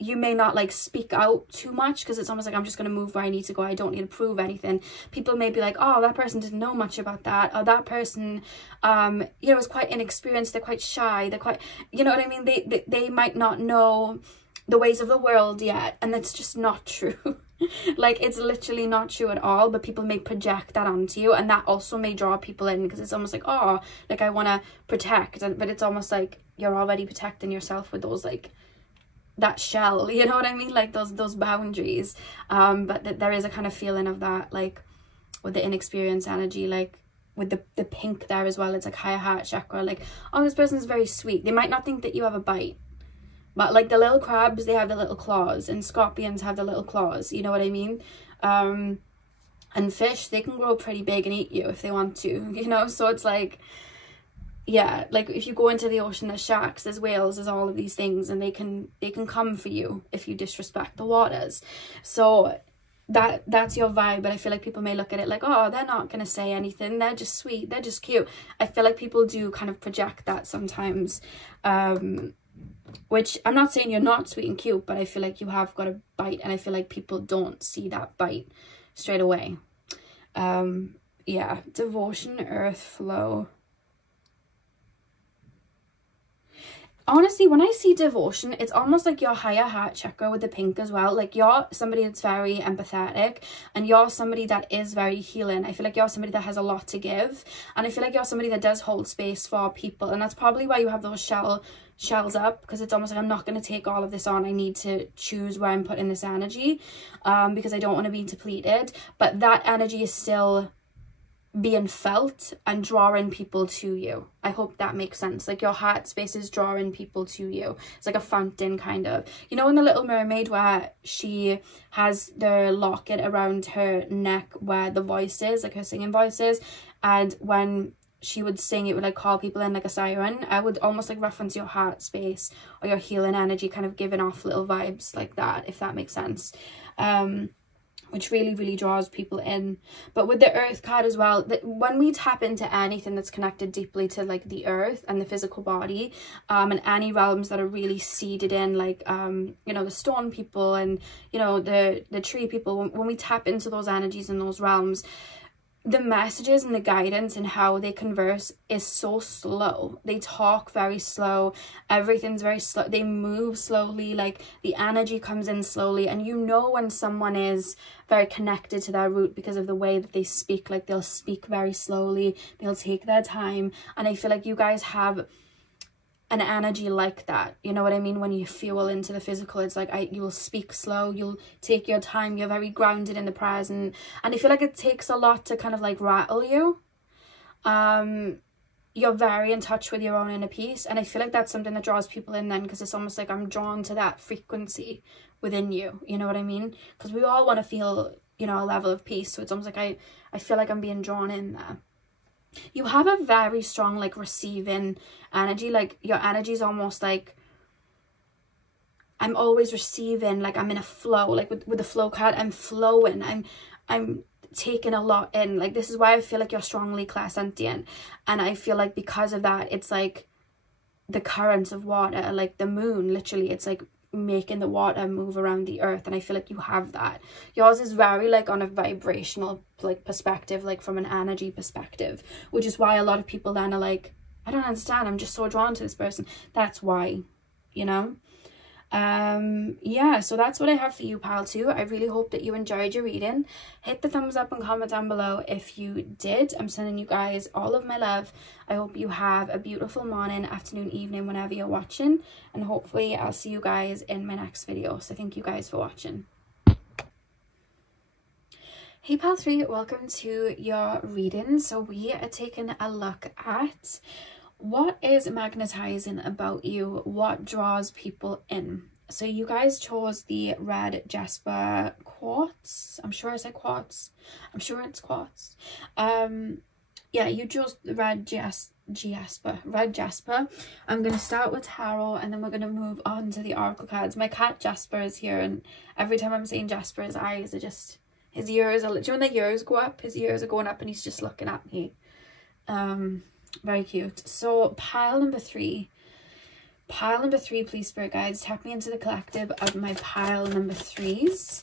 you may not like speak out too much because it's almost like I'm just going to move where I need to go. I don't need to prove anything. People may be like, oh, that person didn't know much about that. Or that person, you know, is quite inexperienced. They're quite shy. They're quite, you know what I mean? They might not know the ways of the world yet. And that's just not true. Like, it's literally not true at all. But people may project that onto you. And that also may draw people in because it's almost like, oh, like I want to protect. But it's almost like you're already protecting yourself with those like, that shell, you know what I mean, like those boundaries. But there is a kind of feeling of that, like with the inexperienced energy, like with the pink there as well. It's like higher heart chakra, like, oh, this person's very sweet. They might not think that you have a bite, but like the little crabs, they have the little claws, and scorpions have the little claws, you know what I mean. And fish, they can grow pretty big and eat you if they want to, you know. So it's like, yeah, like if you go into the ocean, there's sharks, there's whales, there's all of these things, and they can come for you if you disrespect the waters. So that's your vibe. But I feel like people may look at it like, oh, they're not gonna say anything, they're just sweet, they're just cute. I feel like people do kind of project that sometimes, which I'm not saying you're not sweet and cute, but I feel like you have got a bite, and I feel like people don't see that bite straight away. Yeah, devotion, earth flow. Honestly, when I see devotion, it's almost like your higher heart chakra with the pink as well. Like, you're somebody that's very empathetic, and you're somebody that is very healing. I feel like you're somebody that has a lot to give, and I feel like you're somebody that does hold space for people, and that's probably why you have those shells up, because it's almost like, I'm not going to take all of this on. I need to choose where I'm putting this energy, because I don't want to be depleted. But that energy is still being felt and drawing people to you. I hope that makes sense. Like, your heart space is drawing people to you. It's like a fountain, kind of. You know in The Little Mermaid where she has the locket around her neck where the voice is, like her singing voices, and when she would sing, it would like call people in like a siren. I would almost like reference your heart space or your healing energy, kind of giving off little vibes like that, if that makes sense. Which really draws people in. But with the earth card as well, that when we tap into anything that's connected deeply to like the earth and the physical body, and any realms that are really seeded in, like you know, the stone people and, you know, the tree people, when we tap into those energies in those realms, the messages and the guidance and how they converse is so slow. They talk very slow, everything's very slow, they move slowly, like the energy comes in slowly, and you know when someone is very connected to their root because of the way that they speak. Like, they'll speak very slowly, they'll take their time, and I feel like you guys have an energy like that, you know what I mean? When you fuel into the physical, it's like you'll speak slow, you'll take your time, you're very grounded in the present, and I feel like it takes a lot to kind of like rattle you. You're very in touch with your own inner peace, and I feel like that's something that draws people in then, because it's almost like I'm drawn to that frequency within you, you know what I mean? Because we all want to feel, you know, a level of peace, so it's almost like I feel like I'm being drawn in there. You have a very strong like receiving energy. Like, your energy is almost like, I'm always receiving, like I'm in a flow, like with the flow card, I'm flowing, I'm taking a lot in. Like, this is why I feel like you're strongly clairsentient, and I feel like because of that, it's like the currents of water, like the moon, literally, it's like making the water move around the earth, and I feel like you have that. Yours is very like on a vibrational like perspective, like from an energy perspective, which is why a lot of people then are like, I don't understand, I'm just so drawn to this person. That's why, you know. Yeah, so that's what I have for you, pal, too. I really hope that you enjoyed your reading. Hit the thumbs up and comment down below if you did. I'm sending you guys all of my love. I hope you have a beautiful morning, afternoon, evening, whenever you're watching, and hopefully I'll see you guys in my next video. So thank you guys for watching. Hey pal 3, welcome to your reading. So we are taking a look at what is magnetizing about you, what draws people in. So you guys chose the red jasper quartz. I'm sure I said quartz. I'm sure it's quartz. Yeah, you chose the red jasper. I'm going to start with tarot, and then we're going to move on to the oracle cards. My cat Jasper is here, and every time I'm saying Jasper, his eyes are just, his ears are, do you know when the ears go up? His ears are going up, and he's just looking at me. Very cute. So pile number 3. Pile number 3, please, spirit guides. Tap me into the collective of my pile number 3s.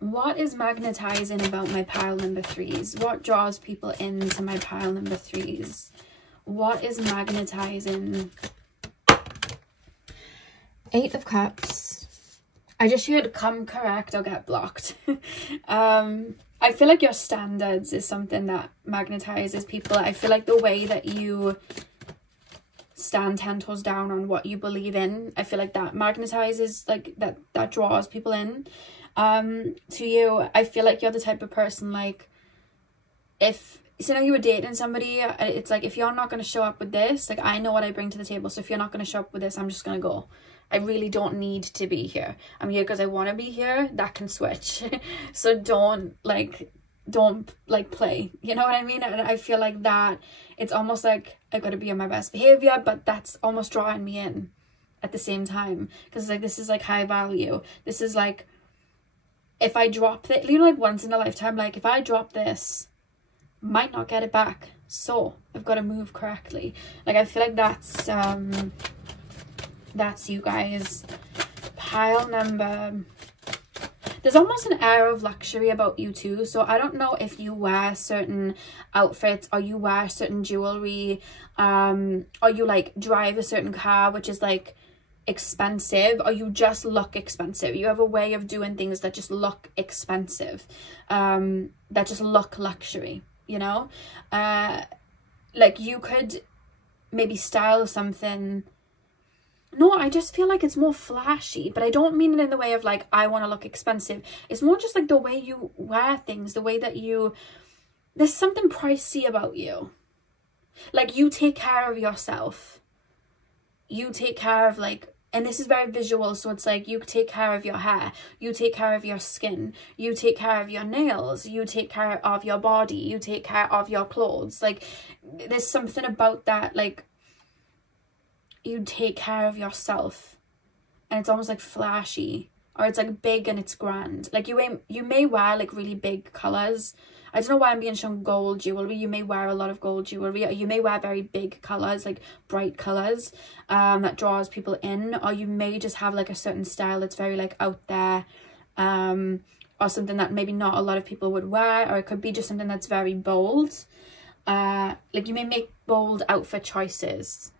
What is magnetizing about my pile number 3s? What draws people into my pile number 3s? What is magnetizing? 8 of Cups. I just heard come correct or get blocked. I feel like your standards is something that magnetizes people. I feel like the way that you stand 10 toes down on what you believe in, I feel like that magnetizes, like that draws people in to you. I feel like you're the type of person, like, if so now you were dating somebody, it's like, if you're not going to show up with this, like, I know what I bring to the table, so if you're not going to show up with this, I'm just going to go. I really don't need to be here. I'm here because I want to be here. That can switch. So don't play, you know what I mean? And I feel like that it's almost like I got to be on my best behavior, but that's almost drawing me in at the same time, because like, this is like high value. This is like, if I drop it, you know, like once in a lifetime, like if I drop this, might not get it back, so I've got to move correctly. Like, I feel like that's you guys. Pile number, there's almost an air of luxury about you too. So I don't know if you wear certain outfits, or you wear certain jewelry, or you like drive a certain car which is like expensive, or you just look expensive. You have a way of doing things that just look expensive, that just look luxury, you know? Like, you could maybe style something. No, I just feel like it's more flashy, but I don't mean it in the way of like, I want to look expensive. It's more just like the way you wear things, the way that there's something pricey about you. Like, you take care of yourself. You take care of, like, and this is very visual, so it's like, you take care of your hair, you take care of your skin, you take care of your nails, you take care of your body, you take care of your clothes. Like, there's something about that, like, you take care of yourself, and it's almost like flashy, or it's like big and it's grand. Like, you may wear like really big colors. I don't know why I'm being shown gold jewelry. You may wear a lot of gold jewelry, or you may wear very big colors, like bright colors, that draws people in, or you may just have like a certain style that's very like out there, or something that maybe not a lot of people would wear, or it could be just something that's very bold. Like, you may make bold outfit choices.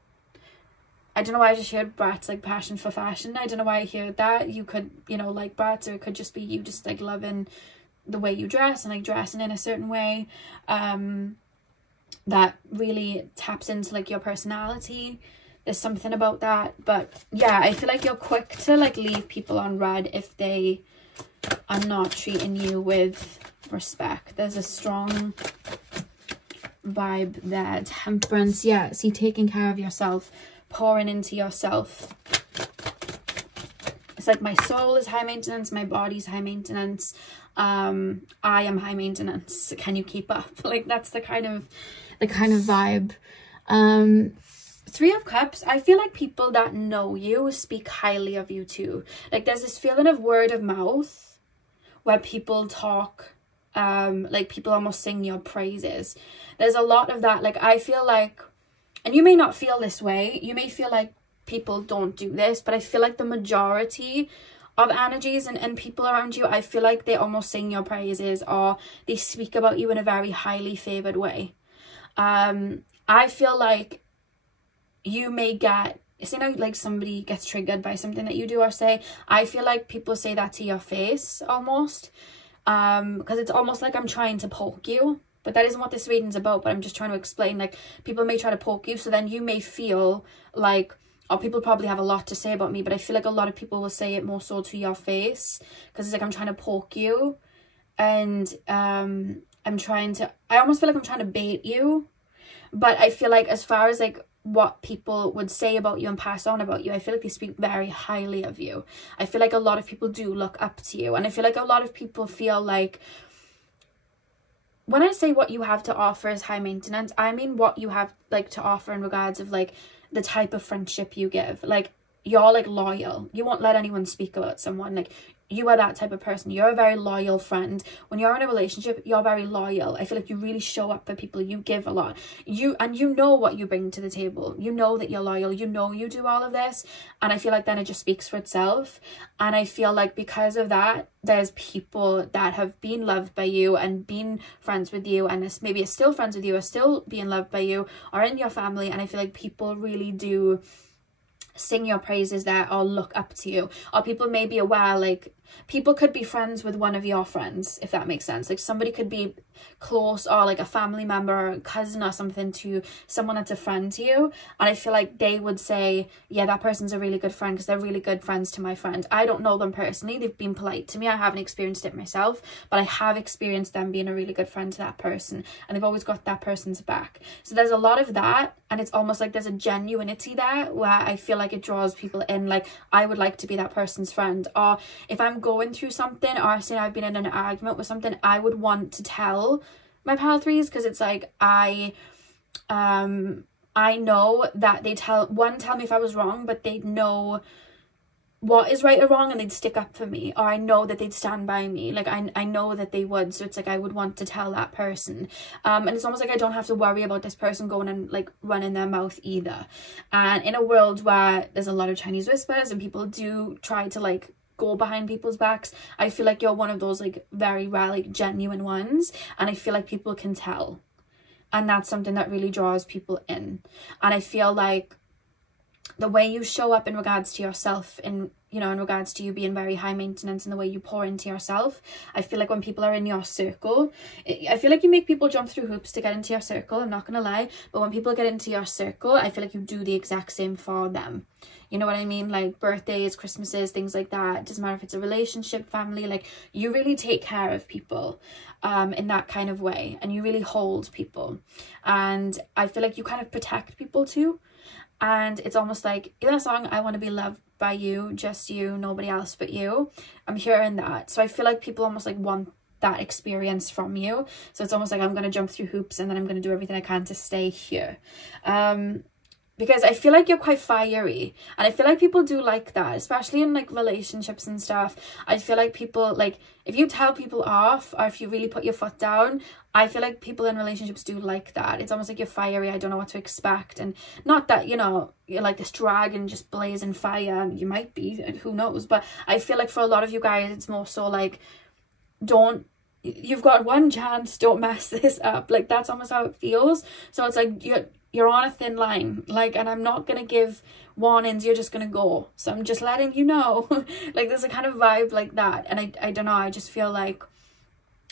I don't know why I just heard Brat's like passion for fashion. I don't know why I heard that. You could, you know, like Brat's, or it could just be you just like loving the way you dress and like dressing in a certain way that really taps into like your personality. There's something about that. But yeah, I feel like you're quick to like leave people on red if they are not treating you with respect. There's a strong vibe there. Temperance, yeah, see, taking care of yourself, pouring into yourself. It's like, my soul is high maintenance, my body's high maintenance, I am high maintenance, can you keep up? Like, that's the kind of vibe. 3 of Cups, I feel like people that know you speak highly of you too. Like, there's this feeling of word of mouth where people talk, like, people almost sing your praises. There's a lot of that. Like, I feel like, and you may not feel this way, you may feel like people don't do this, but I feel like the majority of energies and people around you, I feel like they almost sing your praises, or they speak about you in a very highly favored way. I feel like you may get, say now, like, somebody gets triggered by something that you do or say, I feel like people say that to your face almost, because it's almost like I'm trying to poke you. But that isn't what this reading's about, but I'm just trying to explain, like, people may try to poke you, so then you may feel like, or people probably have a lot to say about me, but I feel like a lot of people will say it more so to your face, because it's like, I'm trying to poke you, and I almost feel like I'm trying to bait you. But I feel like, as far as like what people would say about you and pass on about you, I feel like they speak very highly of you. I feel like a lot of people do look up to you, and I feel like a lot of people feel like, when I say what you have to offer is high maintenance, I mean what you have like to offer in regards of like the type of friendship you give. Like, you're like loyal. You won't let anyone speak about someone. Like, you are that type of person. You're a very loyal friend. When you're in a relationship, you're very loyal. I feel like you really show up for people. You give a lot. You know what you bring to the table. You know that you're loyal. You know you do all of this. And I feel like then it just speaks for itself. And I feel like because of that, there's people that have been loved by you and been friends with you, and maybe are still friends with you, are still being loved by you, or in your family. And I feel like people really do sing your praises there, or look up to you, or people may be aware, like people could be friends with one of your friends, if that makes sense. Like somebody could be close, or like a family member or a cousin or something to someone that's a friend to you, and I feel like they would say, yeah, that person's a really good friend because they're really good friends to my friend. I don't know them personally, they've been polite to me, I haven't experienced it myself, but I have experienced them being a really good friend to that person, and they've always got that person's back. So there's a lot of that, and it's almost like there's a genuinity there where I feel like it draws people in. Like I would like to be that person's friend, or if I'm going through something, or say I've been in an argument with something, I would want to tell my pal threes, because it's like I know that they tell me if I was wrong, but they'd know what is right or wrong, and they'd stick up for me, or I know that they'd stand by me. Like I know that they would, so it's like I would want to tell that person, and it's almost like I don't have to worry about this person going and like running their mouth either. And in a world where there's a lot of Chinese whispers and people do try to like go behind people's backs, I feel like you're one of those like very rare, like genuine ones, and I feel like people can tell, and that's something that really draws people in. And I feel like the way you show up in regards to yourself, in regards to you being very high maintenance, and the way you pour into yourself, I feel like when people are in your circle, I feel like you make people jump through hoops to get into your circle, I'm not gonna lie, but when people get into your circle, I feel like you do the exact same for them. You know what I mean? Like birthdays, Christmases, things like that. It doesn't matter if it's a relationship, family, like you really take care of people in that kind of way, and you really hold people. And I feel like you kind of protect people too. And it's almost like, in that song, I want to be loved by you, just you, nobody else but you. I'm hearing that. So I feel like people almost like want that experience from you. So it's almost like I'm going to jump through hoops, and then I'm going to do everything I can to stay here. Because I feel like you're quite fiery, and I feel like people do like that, especially in like relationships and stuff. I feel like people, like if you tell people off, or if you really put your foot down, I feel like people in relationships do like that. It's almost like you're fiery, I don't know what to expect. And not that, you know, you're like this dragon just blazing fire, you might be, who knows, but I feel like for a lot of you guys, it's more so like, you've got one chance, don't mess this up. Like that's almost how it feels. So it's like you're on a thin line, like, and I'm not gonna give warnings, you're just gonna go, so I'm just letting you know. Like there's a kind of vibe like that. And I don't know, I just feel like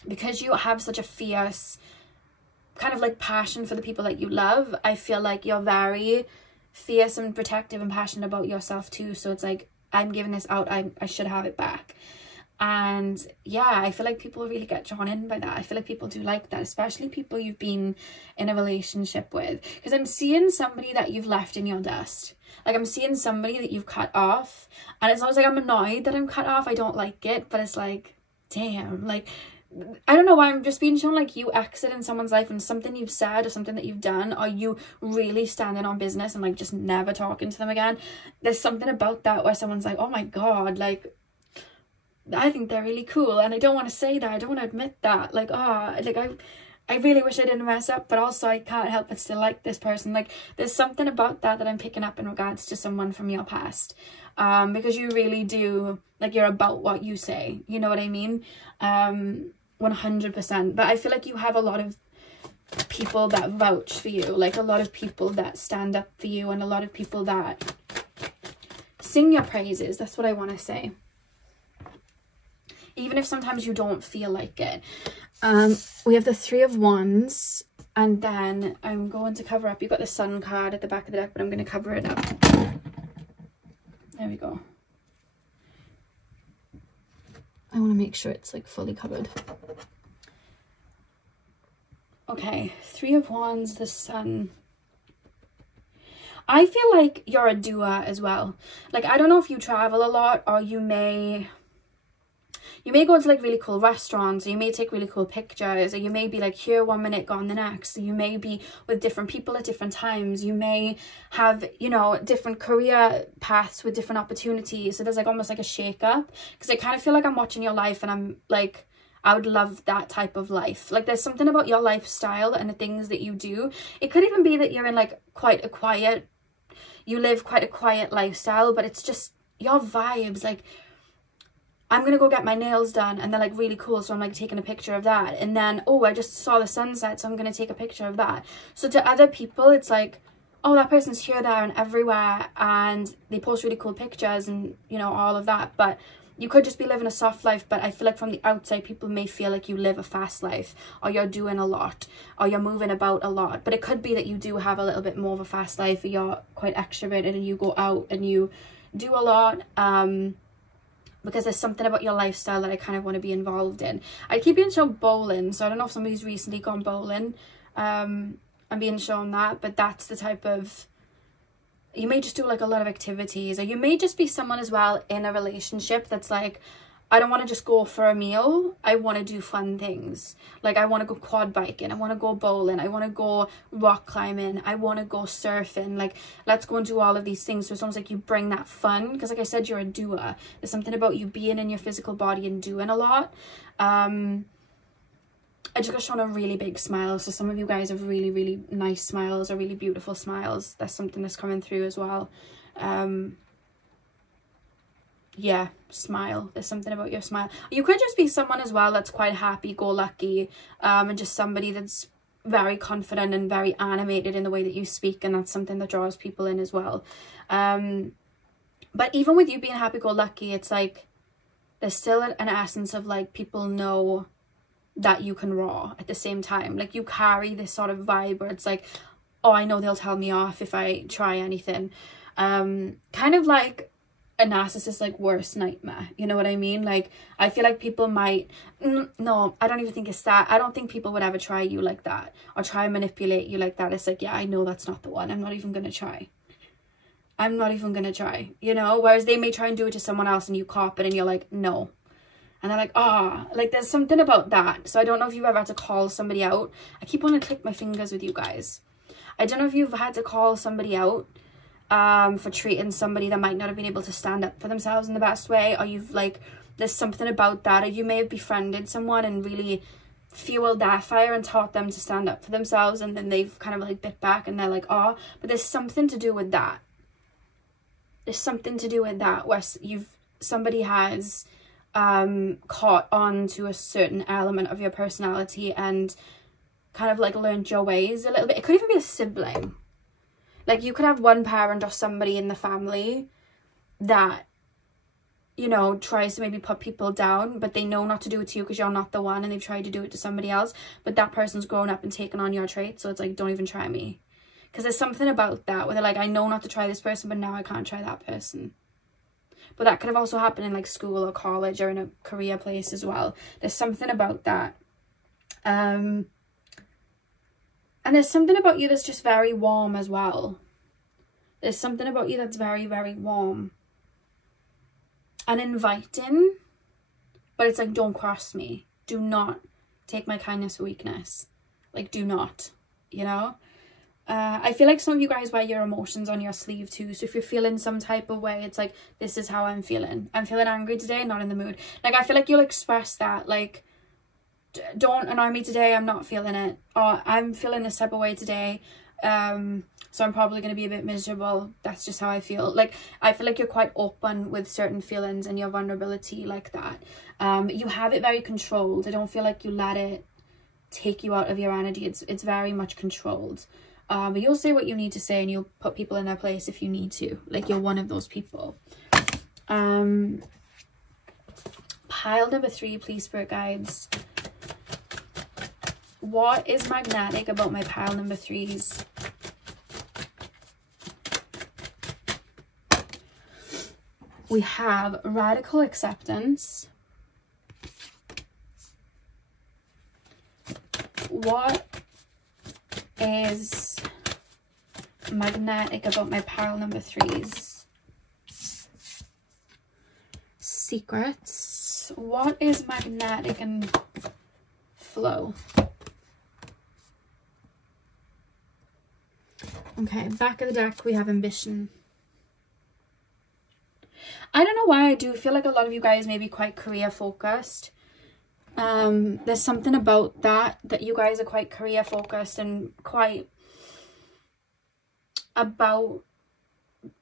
because you have such a fierce kind of like passion for the people that you love, I feel like you're very fierce and protective and passionate about yourself too. So it's like, I'm giving this out, I should have it back. And yeah, I feel like people really get drawn in by that. I feel like people do like that, especially people you've been in a relationship with, because I'm seeing somebody that you've left in your dust. Like I'm seeing somebody that you've cut off, and it's almost like I'm annoyed that I'm cut off. I don't like it, but it's like, damn, like I don't know why I'm just being shown like you exiting someone's life and something you've said or something that you've done, or you really standing on business and like just never talking to them again. There's something about that where someone's like, oh my god, like I think they're really cool, and I don't want to say that, I don't want to admit that, like I really wish I didn't mess up, but also I can't help but still like this person. Like there's something about that I'm picking up in regards to someone from your past, because you really do, like you're about what you say, you know what I mean? 100%. But I feel like you have a lot of people that vouch for you, like a lot of people that stand up for you, and a lot of people that sing your praises. That's what I want to say, even if sometimes you don't feel like it. We have the Three of Wands, and then I'm going to cover up, you've got the Sun card at the back of the deck, but I'm going to cover it up. There we go. I want to make sure it's like fully covered. Okay, Three of Wands, the Sun. I feel like you're a doer as well. Like I don't know if you travel a lot, or you may you may go to like really cool restaurants, or you may take really cool pictures, or you may be like here one minute, gone the next. You may be with different people at different times. You may have, you know, different career paths with different opportunities. So there's like almost like a shake up, because I kind of feel like I'm watching your life and I'm like, I would love that type of life. Like there's something about your lifestyle and the things that you do. It could even be that you're in like you live quite a quiet lifestyle, but it's just your vibes. Like, I'm gonna go get my nails done and they're like really cool, so I'm like taking a picture of that. And then, oh, I just saw the sunset, so I'm gonna take a picture of that. So to other people, it's like, oh, that person's here, there and everywhere, and they post really cool pictures and, you know, all of that. But you could just be living a soft life, but I feel like from the outside, people may feel like you live a fast life, or you're doing a lot, or you're moving about a lot. But it could be that you do have a little bit more of a fast life, or you're quite extroverted and you go out and you do a lot, because there's something about your lifestyle that I kind of want to be involved in. I keep being shown bowling, so I don't know if somebody's recently gone bowling. I'm being shown that, but that's the type of, you may just do like a lot of activities, or you may just be someone as well in a relationship that's like, I don't want to just go for a meal, I want to do fun things. Like I want to go quad biking, I want to go bowling, I want to go rock climbing, I want to go surfing. Like, let's go and do all of these things. So it's almost like you bring that fun, because like I said, you're a doer. There's something about you being in your physical body and doing a lot. I just got shown a really big smile, so some of you guys have really, really nice smiles, or really beautiful smiles. That's something that's coming through as well. Yeah, smile. There's something about your smile. You could just be someone as well that's quite happy-go-lucky, and just somebody that's very confident and very animated in the way that you speak, and that's something that draws people in as well. But even with you being happy-go-lucky, it's like there's still an essence of like people know that you can raw at the same time. Like you carry this sort of vibe where it's like, oh, I know they'll tell me off if I try anything. Kind of like a narcissist's like worst nightmare, you know what I mean? Like I feel like people might, no, I don't even think it's that. I don't think people would ever try you like that, or try and manipulate you like that. It's like, yeah, I know that's not the one, I'm not even gonna try. I'm not even gonna try, you know? Whereas they may try and do it to someone else and you cop it and you're like, no. And they're like, like there's something about that. So I don't know if you've ever had to call somebody out. I keep wanting to click my fingers with you guys. I don't know if you've had to call somebody out for treating somebody that might not have been able to stand up for themselves in the best way, or you've like, there's something about that, or you may have befriended someone and really fueled their fire and taught them to stand up for themselves, and then they've kind of like bit back and they're like, but there's something to do with that. There's something to do with that where somebody has caught on to a certain element of your personality and kind of like learned your ways a little bit. It could even be a sibling. Like you could have one parent or somebody in the family that, you know, tries to maybe put people down, but they know not to do it to you because you're not the one, and they've tried to do it to somebody else, but that person's grown up and taken on your traits, so it's like, don't even try me. Because there's something about that where they're like, I know not to try this person, but now I can't try that person. But that could have also happened in like school or college or in a career place as well. There's something about that. And there's something about you that's just very warm as well. There's something about you that's very, very warm and inviting. But it's like, don't cross me. Do not take my kindness for weakness. Like, do not, you know? I feel like some of you guys wear your emotions on your sleeve too. So if you're feeling some type of way, it's like, this is how I'm feeling. I'm feeling angry today, not in the mood. Like, I feel like you'll express that. Like, don't annoy me today, I'm not feeling it. Or I'm feeling this type of way today. So I'm probably going to be a bit miserable. That's just how I feel. Like, I feel like you're quite open with certain feelings and your vulnerability like that. You have it very controlled. I don't feel like you let it take you out of your energy. It's very much controlled. But you'll say what you need to say, and you'll put people in their place if you need to. Like, you're one of those people. Pile number 3, please, spirit guides. What is magnetic about my pile number 3s? We have radical acceptance. What is magnetic about my pile number 3s? Secrets. Aquarius, what is magnetic and flow? Okay, back of the deck we have ambition. I don't know why I do feel like a lot of you guys may be quite career focused. There's something about that you guys are quite career focused and quite about,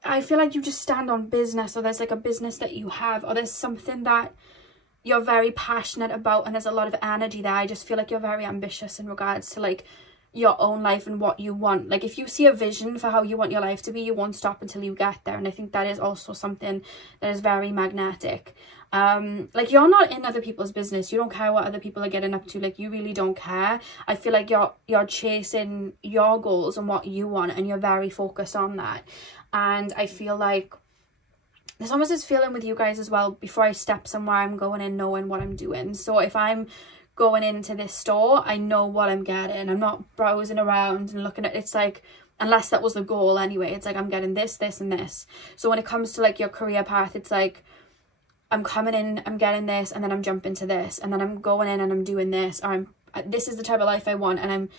I feel like you just stand on business, or there's like a business that you have, or there's something that you're very passionate about and there's a lot of energy there. I just feel like you're very ambitious in regards to like your own life and what you want. Like if you see a vision for how you want your life to be, you won't stop until you get there. And I think that is also something that is very magnetic. Like you're not in other people's business. You don't care what other people are getting up to. Like you really don't care. I feel like you're chasing your goals and what you want, and you're very focused on that. And I feel like there's almost this feeling with you guys as well, before I step somewhere, I'm going in knowing what I'm doing. So if I'm going into this store, I know what I'm getting. I'm not browsing around and looking at, it's like, unless that was the goal anyway, it's like I'm getting this, this and this. So when it comes to like your career path, it's like I'm coming in, I'm getting this, and then I'm jumping to this, and then I'm going in and I'm doing this, or this is the type of life I want, and I'm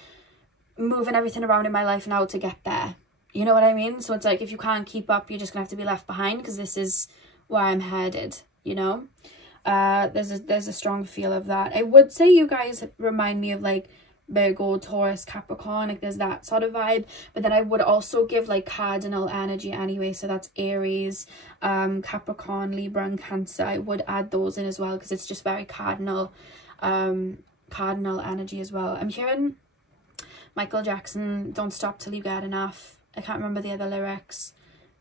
moving everything around in my life now to get there. You know what I mean? So it's like, if you can't keep up, you're just gonna have to be left behind, because this is where I'm headed, you know? There's a strong feel of that. I would say you guys remind me of like Virgo, Taurus, Capricorn, like there's that sort of vibe. But then I would also give like cardinal energy anyway, so that's Aries, Capricorn, Libra and Cancer. I would add those in as well, because it's just very cardinal energy as well. I'm hearing Michael Jackson, don't stop till you get enough. I can't remember the other lyrics,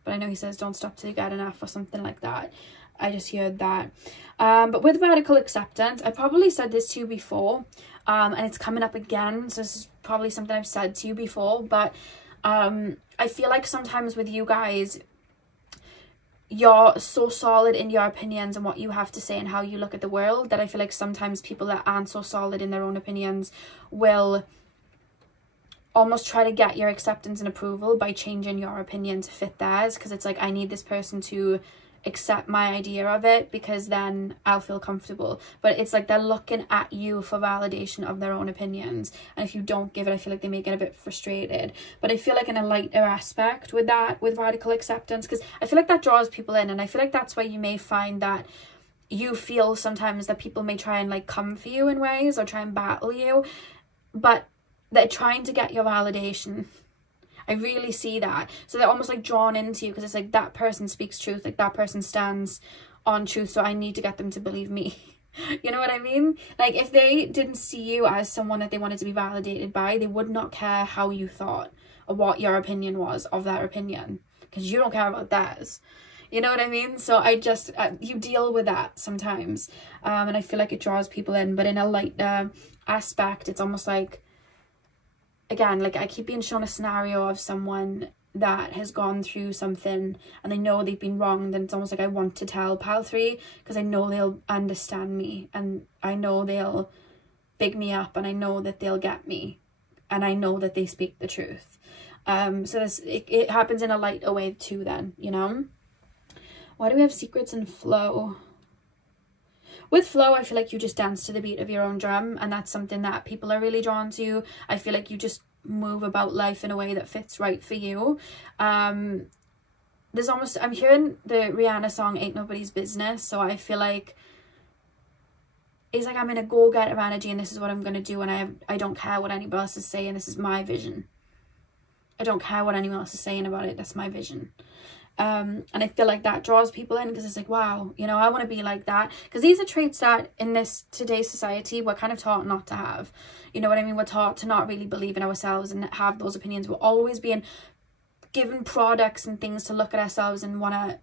but I know he says don't stop till you get enough or something like that. I just heard that. But with radical acceptance, I probably said this to you before, and it's coming up again, so this is probably something I've said to you before, but I feel like sometimes with you guys, you're so solid in your opinions and what you have to say and how you look at the world, that I feel like sometimes people that aren't so solid in their own opinions will almost try to get your acceptance and approval by changing your opinion to fit theirs, because it's like, I need this person to accept my idea of it, because then I'll feel comfortable. But it's like they're looking at you for validation of their own opinions, and if you don't give it, I feel like they may get a bit frustrated. But I feel like in a lighter aspect with that, with radical acceptance, because I feel like that draws people in, and I feel like that's where you may find that you feel sometimes that people may try and like come for you in ways, or try and battle you, but they're trying to get your validation. I really see that. So they're almost like drawn into you, because it's like that person speaks truth, like that person stands on truth, so I need to get them to believe me. You know what I mean? Like if they didn't see you as someone that they wanted to be validated by, they would not care how you thought or what your opinion was of their opinion, because you don't care about theirs. You know what I mean? So I just, you deal with that sometimes. And I feel like it draws people in, but in a lighter aspect, it's almost like, again, like I keep being shown a scenario of someone that has gone through something and they know they've been wrong, then it's almost like I want to tell pile 3, because I know they'll understand me, and I know they'll big me up, and I know that they'll get me, and I know that they speak the truth. So this, it happens in a lighter way too then, you know? Why do we have secrets and flow? With flow, I feel like you just dance to the beat of your own drum, and that's something that people are really drawn to. I feel like you just move about life in a way that fits right for you. There's almost, I'm hearing the Rihanna song Ain't Nobody's Business, so I feel like it's like I'm in a go-getter energy, and this is what I'm going to do, and I don't care what anybody else is saying. This is my vision. I don't care what anyone else is saying about it. That's my vision. And I feel like that draws people in, because it's like, wow, you know, I want to be like that, because these are traits that in this today's society we're kind of taught not to have. You know what I mean? We're taught to not really believe in ourselves and have those opinions. We're always being given products and things to look at ourselves and want to,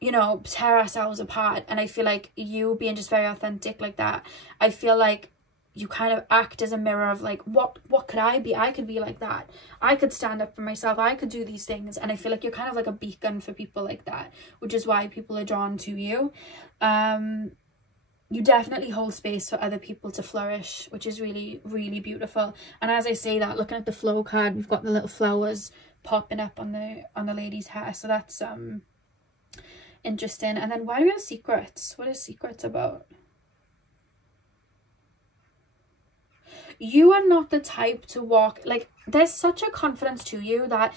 you know, tear ourselves apart. And I feel like you being just very authentic like that, I feel like you kind of act as a mirror of like, what could I be? I could be like that. I could stand up for myself. I could do these things. And I feel like you're kind of like a beacon for people like that, which is why people are drawn to you. You definitely hold space for other people to flourish, which is really, really beautiful. And as I say that, looking at the flow card, we've got the little flowers popping up on the lady's hair. So that's Interesting. And then why do we have secrets? What is secrets about? You are not the type to walk, like, there's such a confidence to you that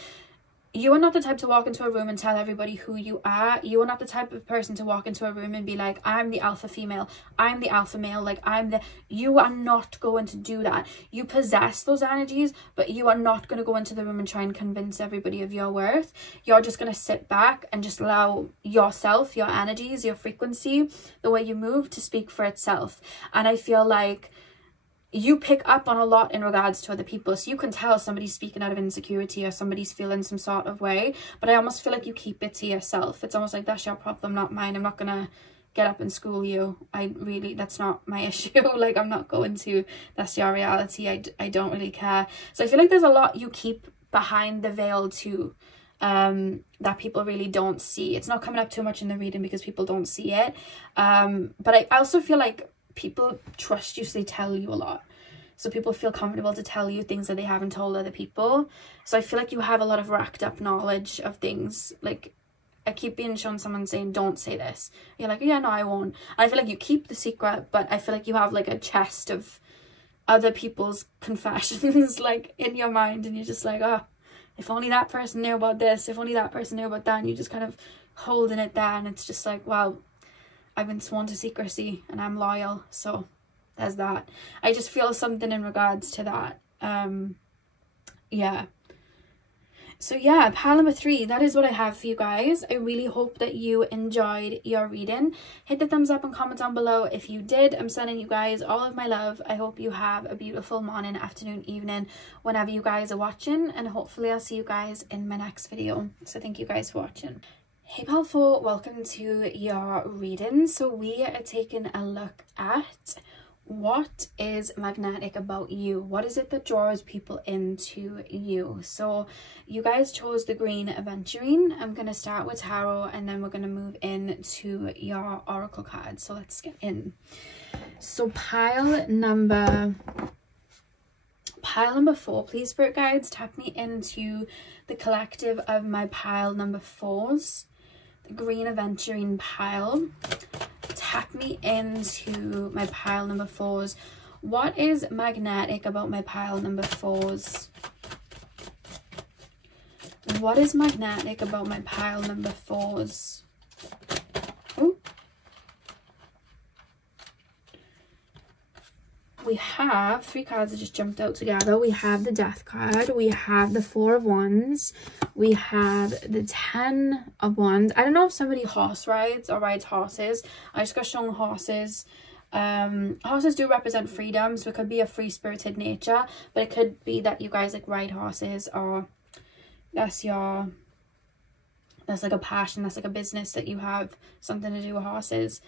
you are not the type to walk into a room and tell everybody who you are. You are not the type of person to walk into a room and be like, I'm the alpha female, I'm the alpha male, like you are not going to do that. You possess those energies, but you are not going to go into the room and try and convince everybody of your worth. You're just going to sit back and just allow yourself, your energies, your frequency, the way you move to speak for itself. And I feel like you pick up on a lot in regards to other people, so you can tell somebody's speaking out of insecurity or somebody's feeling some sort of way, but I almost feel like you keep it to yourself. It's almost like, that's your problem, not mine. I'm not gonna get up and school you. That's not my issue. Like, I'm not going to, that's your reality. I don't really care. So I feel like there's a lot you keep behind the veil too, that people really don't see. It's not coming up too much in the reading because people don't see it, but I also feel like people trust you, so they tell you a lot. So people feel comfortable to tell you things that they haven't told other people. So I feel like you have a lot of racked up knowledge of things. Like, I keep being shown someone saying, don't say this. You're like, yeah, no, I won't. And I feel like you keep the secret, but I feel like you have like a chest of other people's confessions like in your mind, and you're just like, oh, if only that person knew about this, if only that person knew about that, and you're just kind of holding it there, and it's just like, well, I've been sworn to secrecy and I'm loyal, so there's that. I just feel something in regards to that. Yeah. So yeah, pile number 3, that is what I have for you guys. I really hope that you enjoyed your reading. Hit the thumbs up and comment down below if you did. I'm sending you guys all of my love. I hope you have a beautiful morning, afternoon, evening, whenever you guys are watching, and hopefully I'll see you guys in my next video. So thank you guys for watching. Hey pal 4, welcome to your reading. So we are taking a look at what is magnetic about you. What is it that draws people into you? So you guys chose the green aventurine. I'm going to start with tarot, and then we're going to move into your oracle cards. So let's get in. So pile number 4, please spirit guides, tap me into the collective of my pile number 4s. Green aventurine pile, tap me into my pile number 4s. What is magnetic about my pile number 4s? What is magnetic about my pile number 4s? Ooh. We have 3 cards that just jumped out together. We have the Death card, we have the 4 of Wands, we have the 10 of Wands. I don't know if somebody horse rides or rides horses. I just got shown horses. Horses do represent freedom, so it could be a free-spirited nature, but it could be that you guys like ride horses, or that's like a passion, that's like a business that you have something to do with horses.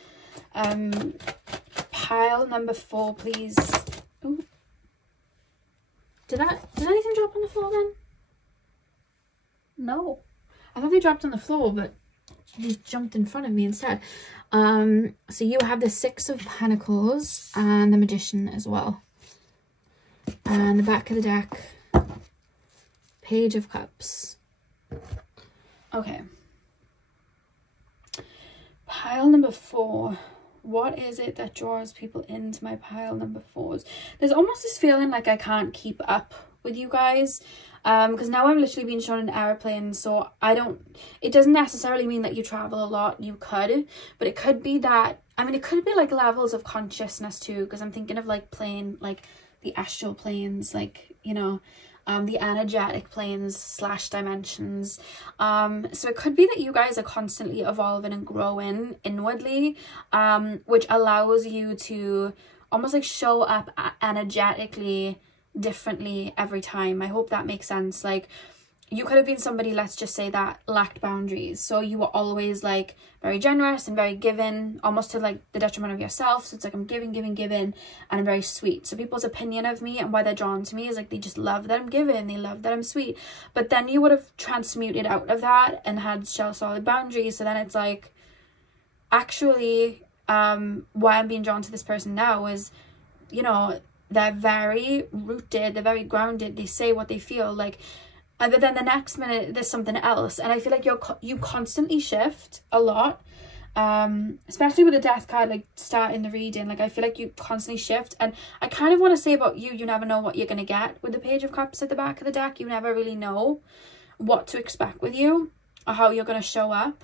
Pile number 4, please. Ooh. Did anything drop on the floor then? No. I thought they dropped on the floor, but they jumped in front of me instead. So you have the 6 of Pentacles and the Magician as well. And the back of the deck, Page of Cups. Okay. Pile number 4. What is it that draws people into my pile number 4s? There's almost this feeling like I can't keep up with you guys, because now I'm literally being shown an airplane, so it doesn't necessarily mean that you travel a lot. You could, but it could be that, I mean, it could be like levels of consciousness too, because I'm thinking of like plane, like the astral planes, like, you know, the energetic planes / dimensions. So it could be that you guys are constantly evolving and growing inwardly, which allows you to almost like show up energetically differently every time. I hope that makes sense. Like, you could have been somebody, let's just say, that lacked boundaries, so you were always like very generous and very giving, almost to like the detriment of yourself. So it's like I'm giving, and I'm very sweet. So people's opinion of me and why they're drawn to me is like they just love that I'm giving, they love that I'm sweet. But then you would have transmuted out of that and had solid boundaries. So then it's like, actually, why I'm being drawn to this person now is, you know, they're very rooted, they're very grounded, they say what they feel. Like, and but then the next minute there's something else. And I feel like you constantly shift a lot, especially with the death card, like starting the reading. Like I feel like you constantly shift, and I kind of want to say about you never know what you're going to get with the Page of Cups at the back of the deck. You never really know what to expect with you or how you're going to show up.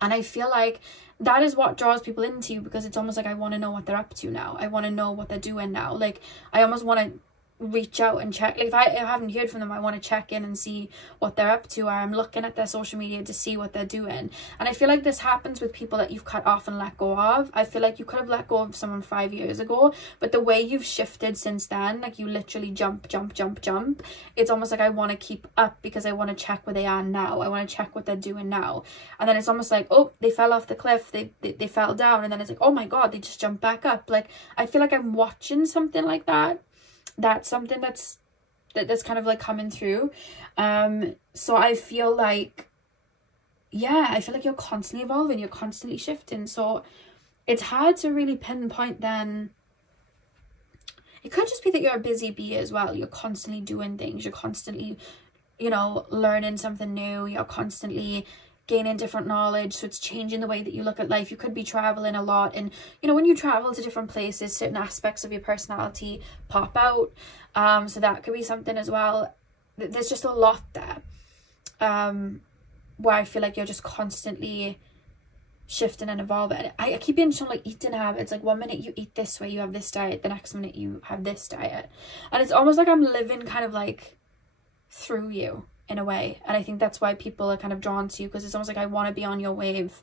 And I feel like that is what draws people into you, because it's almost like I want to know what they're up to now. I want to know what they're doing now. Like I almost want to reach out and check. Like if I haven't heard from them, I want to check in and see what they're up to, or I'm looking at their social media to see what they're doing. And I feel like this happens with people that you've cut off and let go of. I feel like you could have let go of someone 5 years ago, but the way you've shifted since then, like you literally jump, it's almost like I want to keep up because I want to check where they are now. I want to check what they're doing now. And then it's almost like, oh, they fell off the cliff, they fell down, and then it's like, oh my god, they just jumped back up. Like I feel like I'm watching something like that. That's something that's kind of like coming through. So I feel like, yeah, I feel like you're constantly evolving, you're constantly shifting. So it's hard to really pinpoint then. It could just be that you're a busy bee as well. You're constantly doing things, you're constantly, you know, learning something new, you're constantly gaining different knowledge, so it's changing the way that you look at life. You could be traveling a lot, and you know, when you travel to different places, certain aspects of your personality pop out, so that could be something as well. There's just a lot there, where I feel like you're just constantly shifting and evolving. I keep being shown like eating habits, like 1 minute you eat this way, you have this diet, the next minute you have this diet, and it's almost like I'm living kind of like through you in a way. And I think that's why people are kind of drawn to you, because it's almost like I want to be on your wave,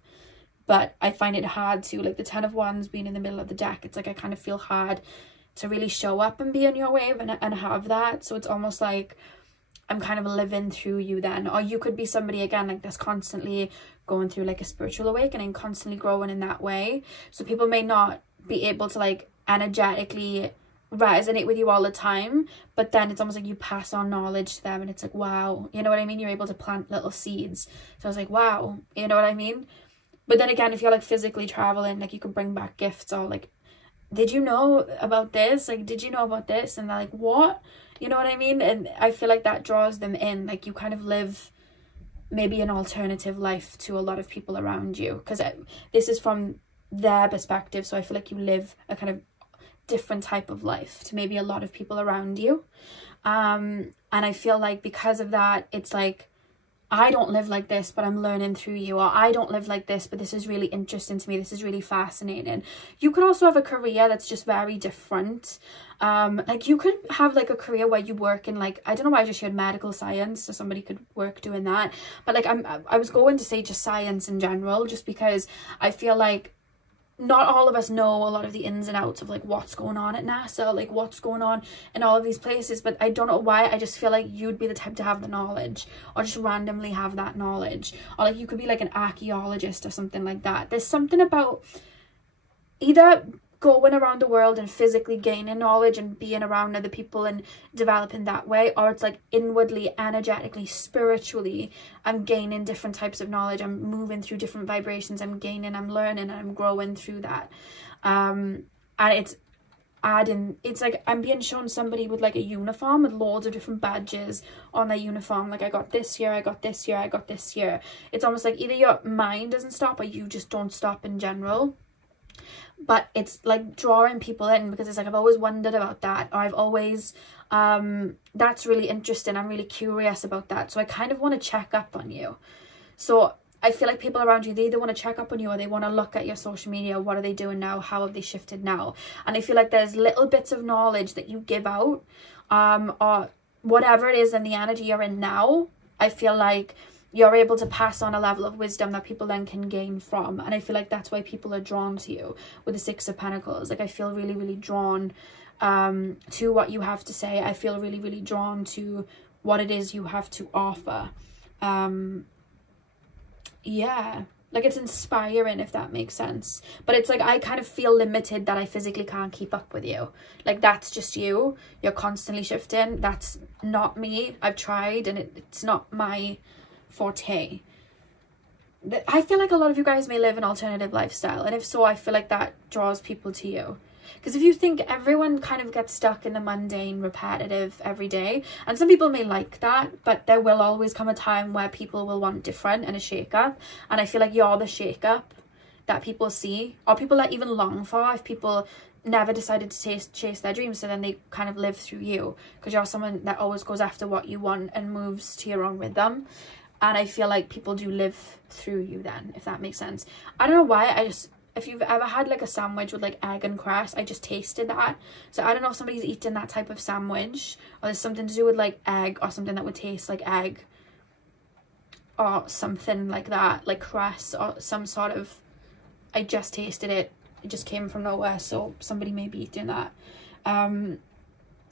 but I find it hard to. Like the 10 of Wands being in the middle of the deck, it's like I kind of feel hard to really show up and be on your wave and have that. So it's almost like I'm kind of living through you then. Or you could be somebody again like that's constantly going through like a spiritual awakening, constantly growing in that way. So people may not be able to like energetically resonate with you all the time, but then it's almost like you pass on knowledge to them, and it's like, wow, you know what I mean? You're able to plant little seeds. So I was like, wow, you know what I mean? But then again, if you're like physically traveling, like you could bring back gifts, or like, did you know about this? Like, did you know about this? And they're like, what? You know what I mean? And I feel like that draws them in. Like you kind of live maybe an alternative life to a lot of people around you, because this is from their perspective. So I feel like you live a kind of different type of life to maybe a lot of people around you, and I feel like because of that, it's like I don't live like this, but I'm learning through you, or I don't live like this, but this is really interesting to me, this is really fascinating. You could also have a career that's just very different. Like you could have like a career where you work in, like, I don't know why I just shared medical science, so somebody could work doing that, but like I was going to say just science in general, just because I feel like not all of us know a lot of the ins and outs of like what's going on at NASA, like what's going on in all of these places. But I don't know why, I just feel like you'd be the type to have the knowledge, or just randomly have that knowledge, or like you could be like an archaeologist or something like that. There's something about either going around the world and physically gaining knowledge and being around other people and developing that way, or it's like inwardly, energetically, spiritually, I'm gaining different types of knowledge, I'm moving through different vibrations, I'm gaining, I'm learning, and I'm growing through that. And it's adding, it's like I'm being shown somebody with like a uniform with loads of different badges on their uniform, like I got this year, I got this year, I got this year. It's almost like either your mind doesn't stop, or you just don't stop in general. But it's like drawing people in, because it's like I've always wondered about that, or I've always that's really interesting, I'm really curious about that, so I kind of want to check up on you. So I feel like people around you, they either want to check up on you, or they want to look at your social media. What are they doing now? How have they shifted now? And I feel like there's little bits of knowledge that you give out, or whatever it is in the energy you're in now, I feel like you're able to pass on a level of wisdom that people then can gain from. And I feel like that's why people are drawn to you with the Six of Pentacles. Like I feel really, really drawn to what you have to say. I feel really, really drawn to what it is you have to offer. Yeah, like it's inspiring, if that makes sense. But it's like I kind of feel limited that I physically can't keep up with you. Like that's just you. You're constantly shifting. That's not me. I've tried, and it's not my forte. I feel like a lot of you guys may live an alternative lifestyle, and if so, I feel like that draws people to you. Because if you think, everyone kind of gets stuck in the mundane, repetitive, every day, and some people may like that, but there will always come a time where people will want different and a shake-up, and I feel like you're the shake-up that people see, or people that even long for, if people never decided to chase their dreams, so then they kind of live through you, because you're someone that always goes after what you want and moves to your own rhythm. And I feel like people do live through you then, if that makes sense. I don't know why, if you've ever had like a sandwich with like egg and cress, I just tasted that. So I don't know if somebody's eaten that type of sandwich, or there's something to do with like egg, or something that would taste like egg, or something like that, like cress, or some sort of, I just tasted it. It just came from nowhere, so somebody may be eating that.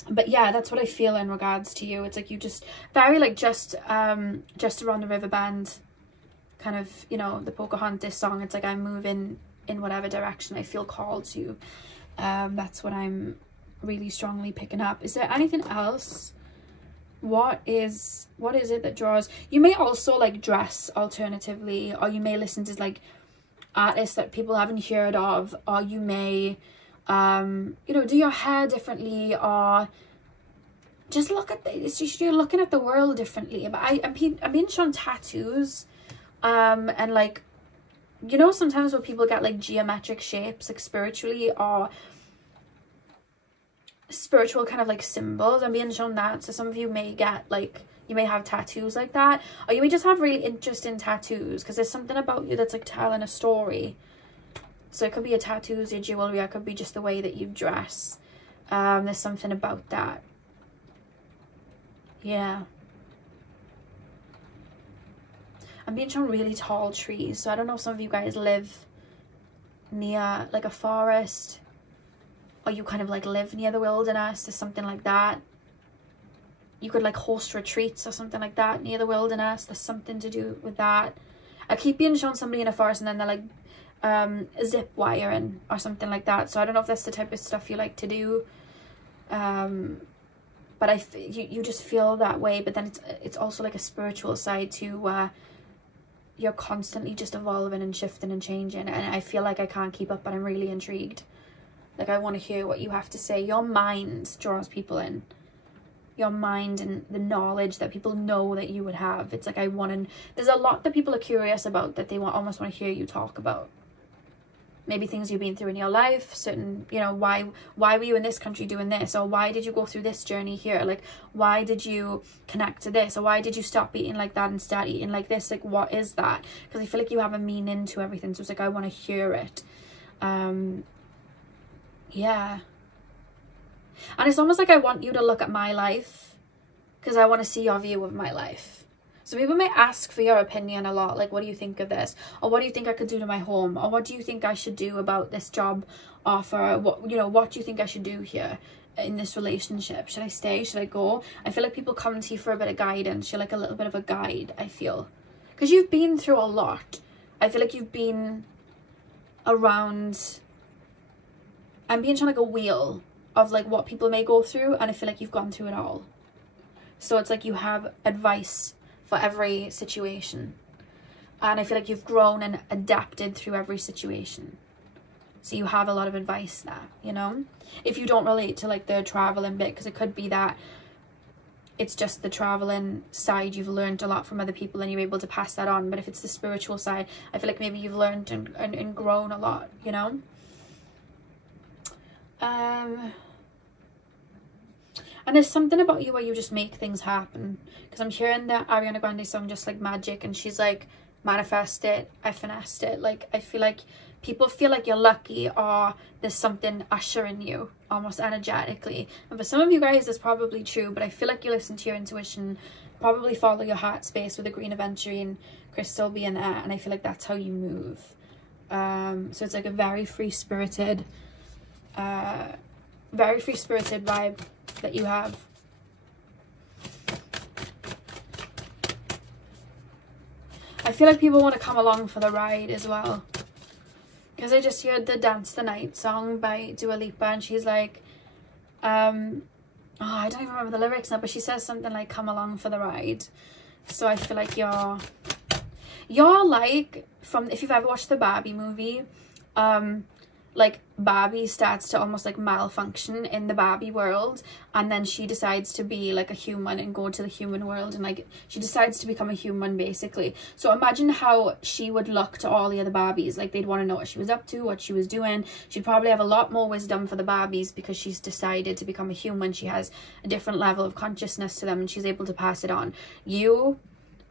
But yeah, that's what I feel in regards to you. It's like you just very like just around the river bend, kind of, you know, the Pocahontas song. It's like I'm moving in whatever direction I feel called to. That's what I'm really strongly picking up. Is there anything else? What is it that draws? You may also like dress alternatively, or you may listen to like artists that people haven't heard of, or you may you know, do your hair differently, or just look at it's just you're looking at the world differently. But I'm being shown tattoos, and like, you know, sometimes when people get like geometric shapes, like spiritually, or spiritual kind of like symbols, I'm being shown that. So some of you may get like, you may have tattoos like that, or you may just have really interesting tattoos, because there's something about you that's like telling a story. So it could be your tattoos, your jewelry, it could be just the way that you dress. There's something about that. Yeah. I'm being shown really tall trees, so I don't know if some of you guys live near like a forest, or you kind of like live near the wilderness or something like that. You could like host retreats or something like that near the wilderness. There's something to do with that. I keep being shown somebody in a forest, and then they're like zip wiring or something like that. So I don't know if that's the type of stuff you like to do, but you just feel that way. But then it's also like a spiritual side too, where you're constantly just evolving and shifting and changing, and I feel like I can't keep up, but I'm really intrigued. Like, I want to hear what you have to say. Your mind draws people in. Your mind and the knowledge that people know that you would have. It's like there's a lot that people are curious about, that they almost want to hear you talk about. Maybe things you've been through in your life, certain, you know, why were you in this country doing this, or why did you go through this journey here, like why did you connect to this, or why did you stop eating like that and start eating like this, like what is that? Because I feel like you have a meaning to everything, so it's like I want to hear it. Yeah, and it's almost like I want you to look at my life, because I want to see your view of my life. So people may ask for your opinion a lot, like, what do you think of this? Or what do you think I could do to my home? Or what do you think I should do about this job offer? What do you think I should do here in this relationship? Should I stay? Should I go? I feel like people come to you for a bit of guidance. You're like a little bit of a guide, I feel. Because you've been through a lot. I feel like you've been around... I'm being shown like a wheel of like what people may go through, and I feel like you've gone through it all. So it's like you have advice for every situation, and I feel like you've grown and adapted through every situation, so you have a lot of advice there, you know, if you don't relate to like the traveling bit, because it could be that it's just the traveling side, you've learned a lot from other people and you're able to pass that on. But if it's the spiritual side, I feel like maybe you've learned and grown a lot, you know. And there's something about you where you just make things happen, because I'm hearing that Ariana Grande song, Just Like Magic, and she's like, manifest it, I finessed it. Like, I feel like people feel like you're lucky, or there's something ushering you almost energetically. And for some of you guys, that's probably true, but I feel like you listen to your intuition, probably follow your heart space with the green aventurine crystal being there, and I feel like that's how you move. So it's like a very free-spirited vibe that you have. I feel like people want to come along for the ride as well, because I just heard the Dance the Night song by Dua Lipa, and she's like, I don't even remember the lyrics now, but she says something like, come along for the ride. So I feel like you're like, from, if you've ever watched the Barbie movie, like Barbie starts to almost like malfunction in the Barbie world, and then she decides to be like a human and go to the human world, and like she decides to become a human basically. So imagine how she would look to all the other Barbies. Like they'd want to know what she was up to, what she was doing. She'd probably have a lot more wisdom for the Barbies because she's decided to become a human. She has a different level of consciousness to them and she's able to pass it on. You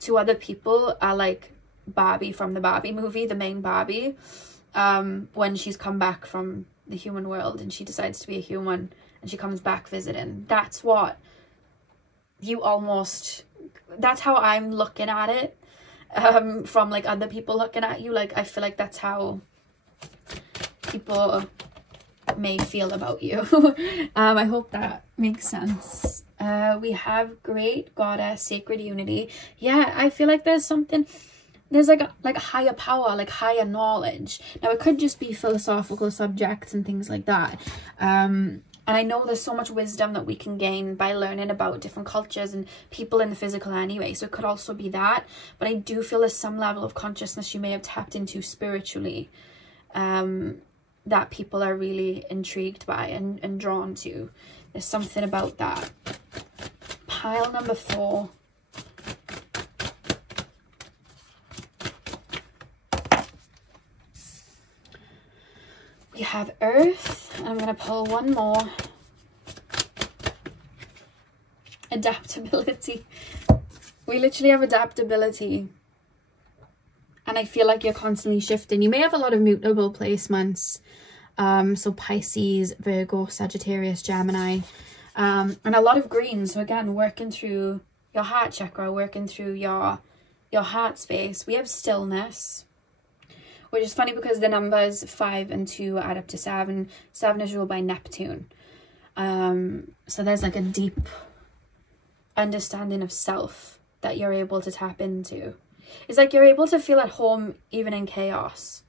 to other people are like Barbie from the Barbie movie, the main Barbie, when she's come back from the human world and she decides to be a human and she comes back visiting. That's what you almost, that's how I'm looking at it, from like other people looking at you. Like I feel like that's how people may feel about you. I hope that makes sense. We have Great Goddess, Sacred Unity. Yeah, I feel like there's something, there's like a higher power, like higher knowledge. Now it could just be philosophical subjects and things like that, and I know there's so much wisdom that we can gain by learning about different cultures and people in the physical anyway, so it could also be that. But I do feel there's some level of consciousness you may have tapped into spiritually, that people are really intrigued by and drawn to. There's something about that. Pile number 4. We have Earth. I'm going to pull one more. Adaptability. We literally have adaptability. And I feel like you're constantly shifting. You may have a lot of mutable placements. So Pisces, Virgo, Sagittarius, Gemini. And a lot of green. So again, working through your heart chakra, working through your heart space. We have stillness, which is funny because the numbers 5 and 2 add up to 7. 7 is ruled by Neptune. So there's like a deep understanding of self that you're able to tap into. It's like you're able to feel at home even in chaos.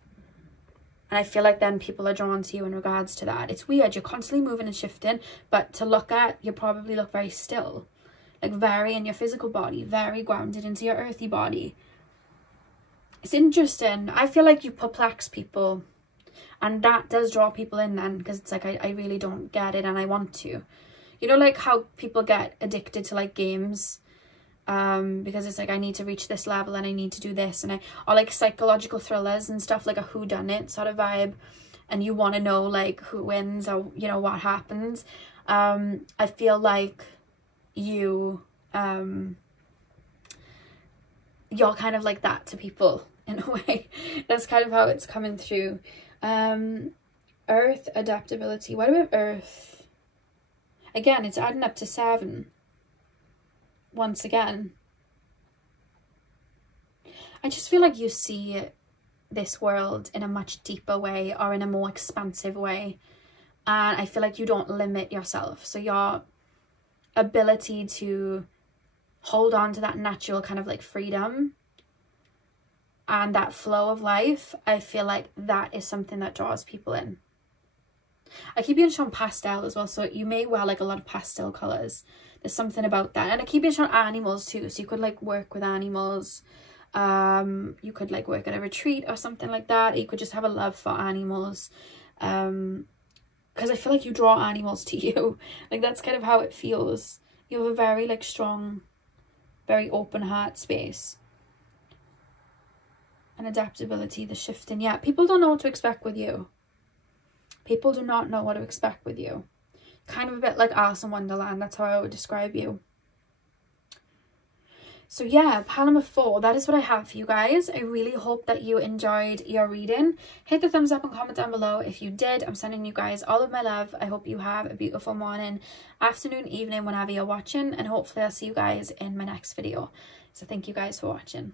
And I feel like then people are drawn to you in regards to that. It's weird. You're constantly moving and shifting, but to look at, you probably look very still. Like very in your physical body, very grounded into your earthy body. It's interesting. I feel like you perplex people, and that does draw people in then, because it's like I really don't get it and I want to. You know, like how people get addicted to like games, because it's like I need to reach this level and I need to do this, and or like psychological thrillers and stuff, like a whodunit sort of vibe, and you want to know like who wins or you know what happens. I feel like you're kind of like that to people in a way. That's kind of how it's coming through. Earth, adaptability. What about Earth? Again, it's adding up to 7. Once again, I just feel like you see this world in a much deeper way, or in a more expansive way, and I feel like you don't limit yourself. So your ability to hold on to that natural kind of like freedom and that flow of life, I feel like that is something that draws people in. I keep being shown pastel as well, so you may wear like a lot of pastel colors. There's something about that. And I keep being shown animals too, so you could like work with animals. You could like work at a retreat or something like that. You could just have a love for animals, because I feel like you draw animals to you. Like that's kind of how it feels. You have a very like strong, very open heart space. And adaptability, the shifting. Yeah, people don't know what to expect with you. People do not know what to expect with you. Kind of a bit like Alice in Wonderland. That's how I would describe you. So yeah, pile number 4. That is what I have for you guys. I really hope that you enjoyed your reading. Hit the thumbs up and comment down below if you did. I'm sending you guys all of my love. I hope you have a beautiful morning, afternoon, evening, whenever you're watching. And hopefully I'll see you guys in my next video. So thank you guys for watching.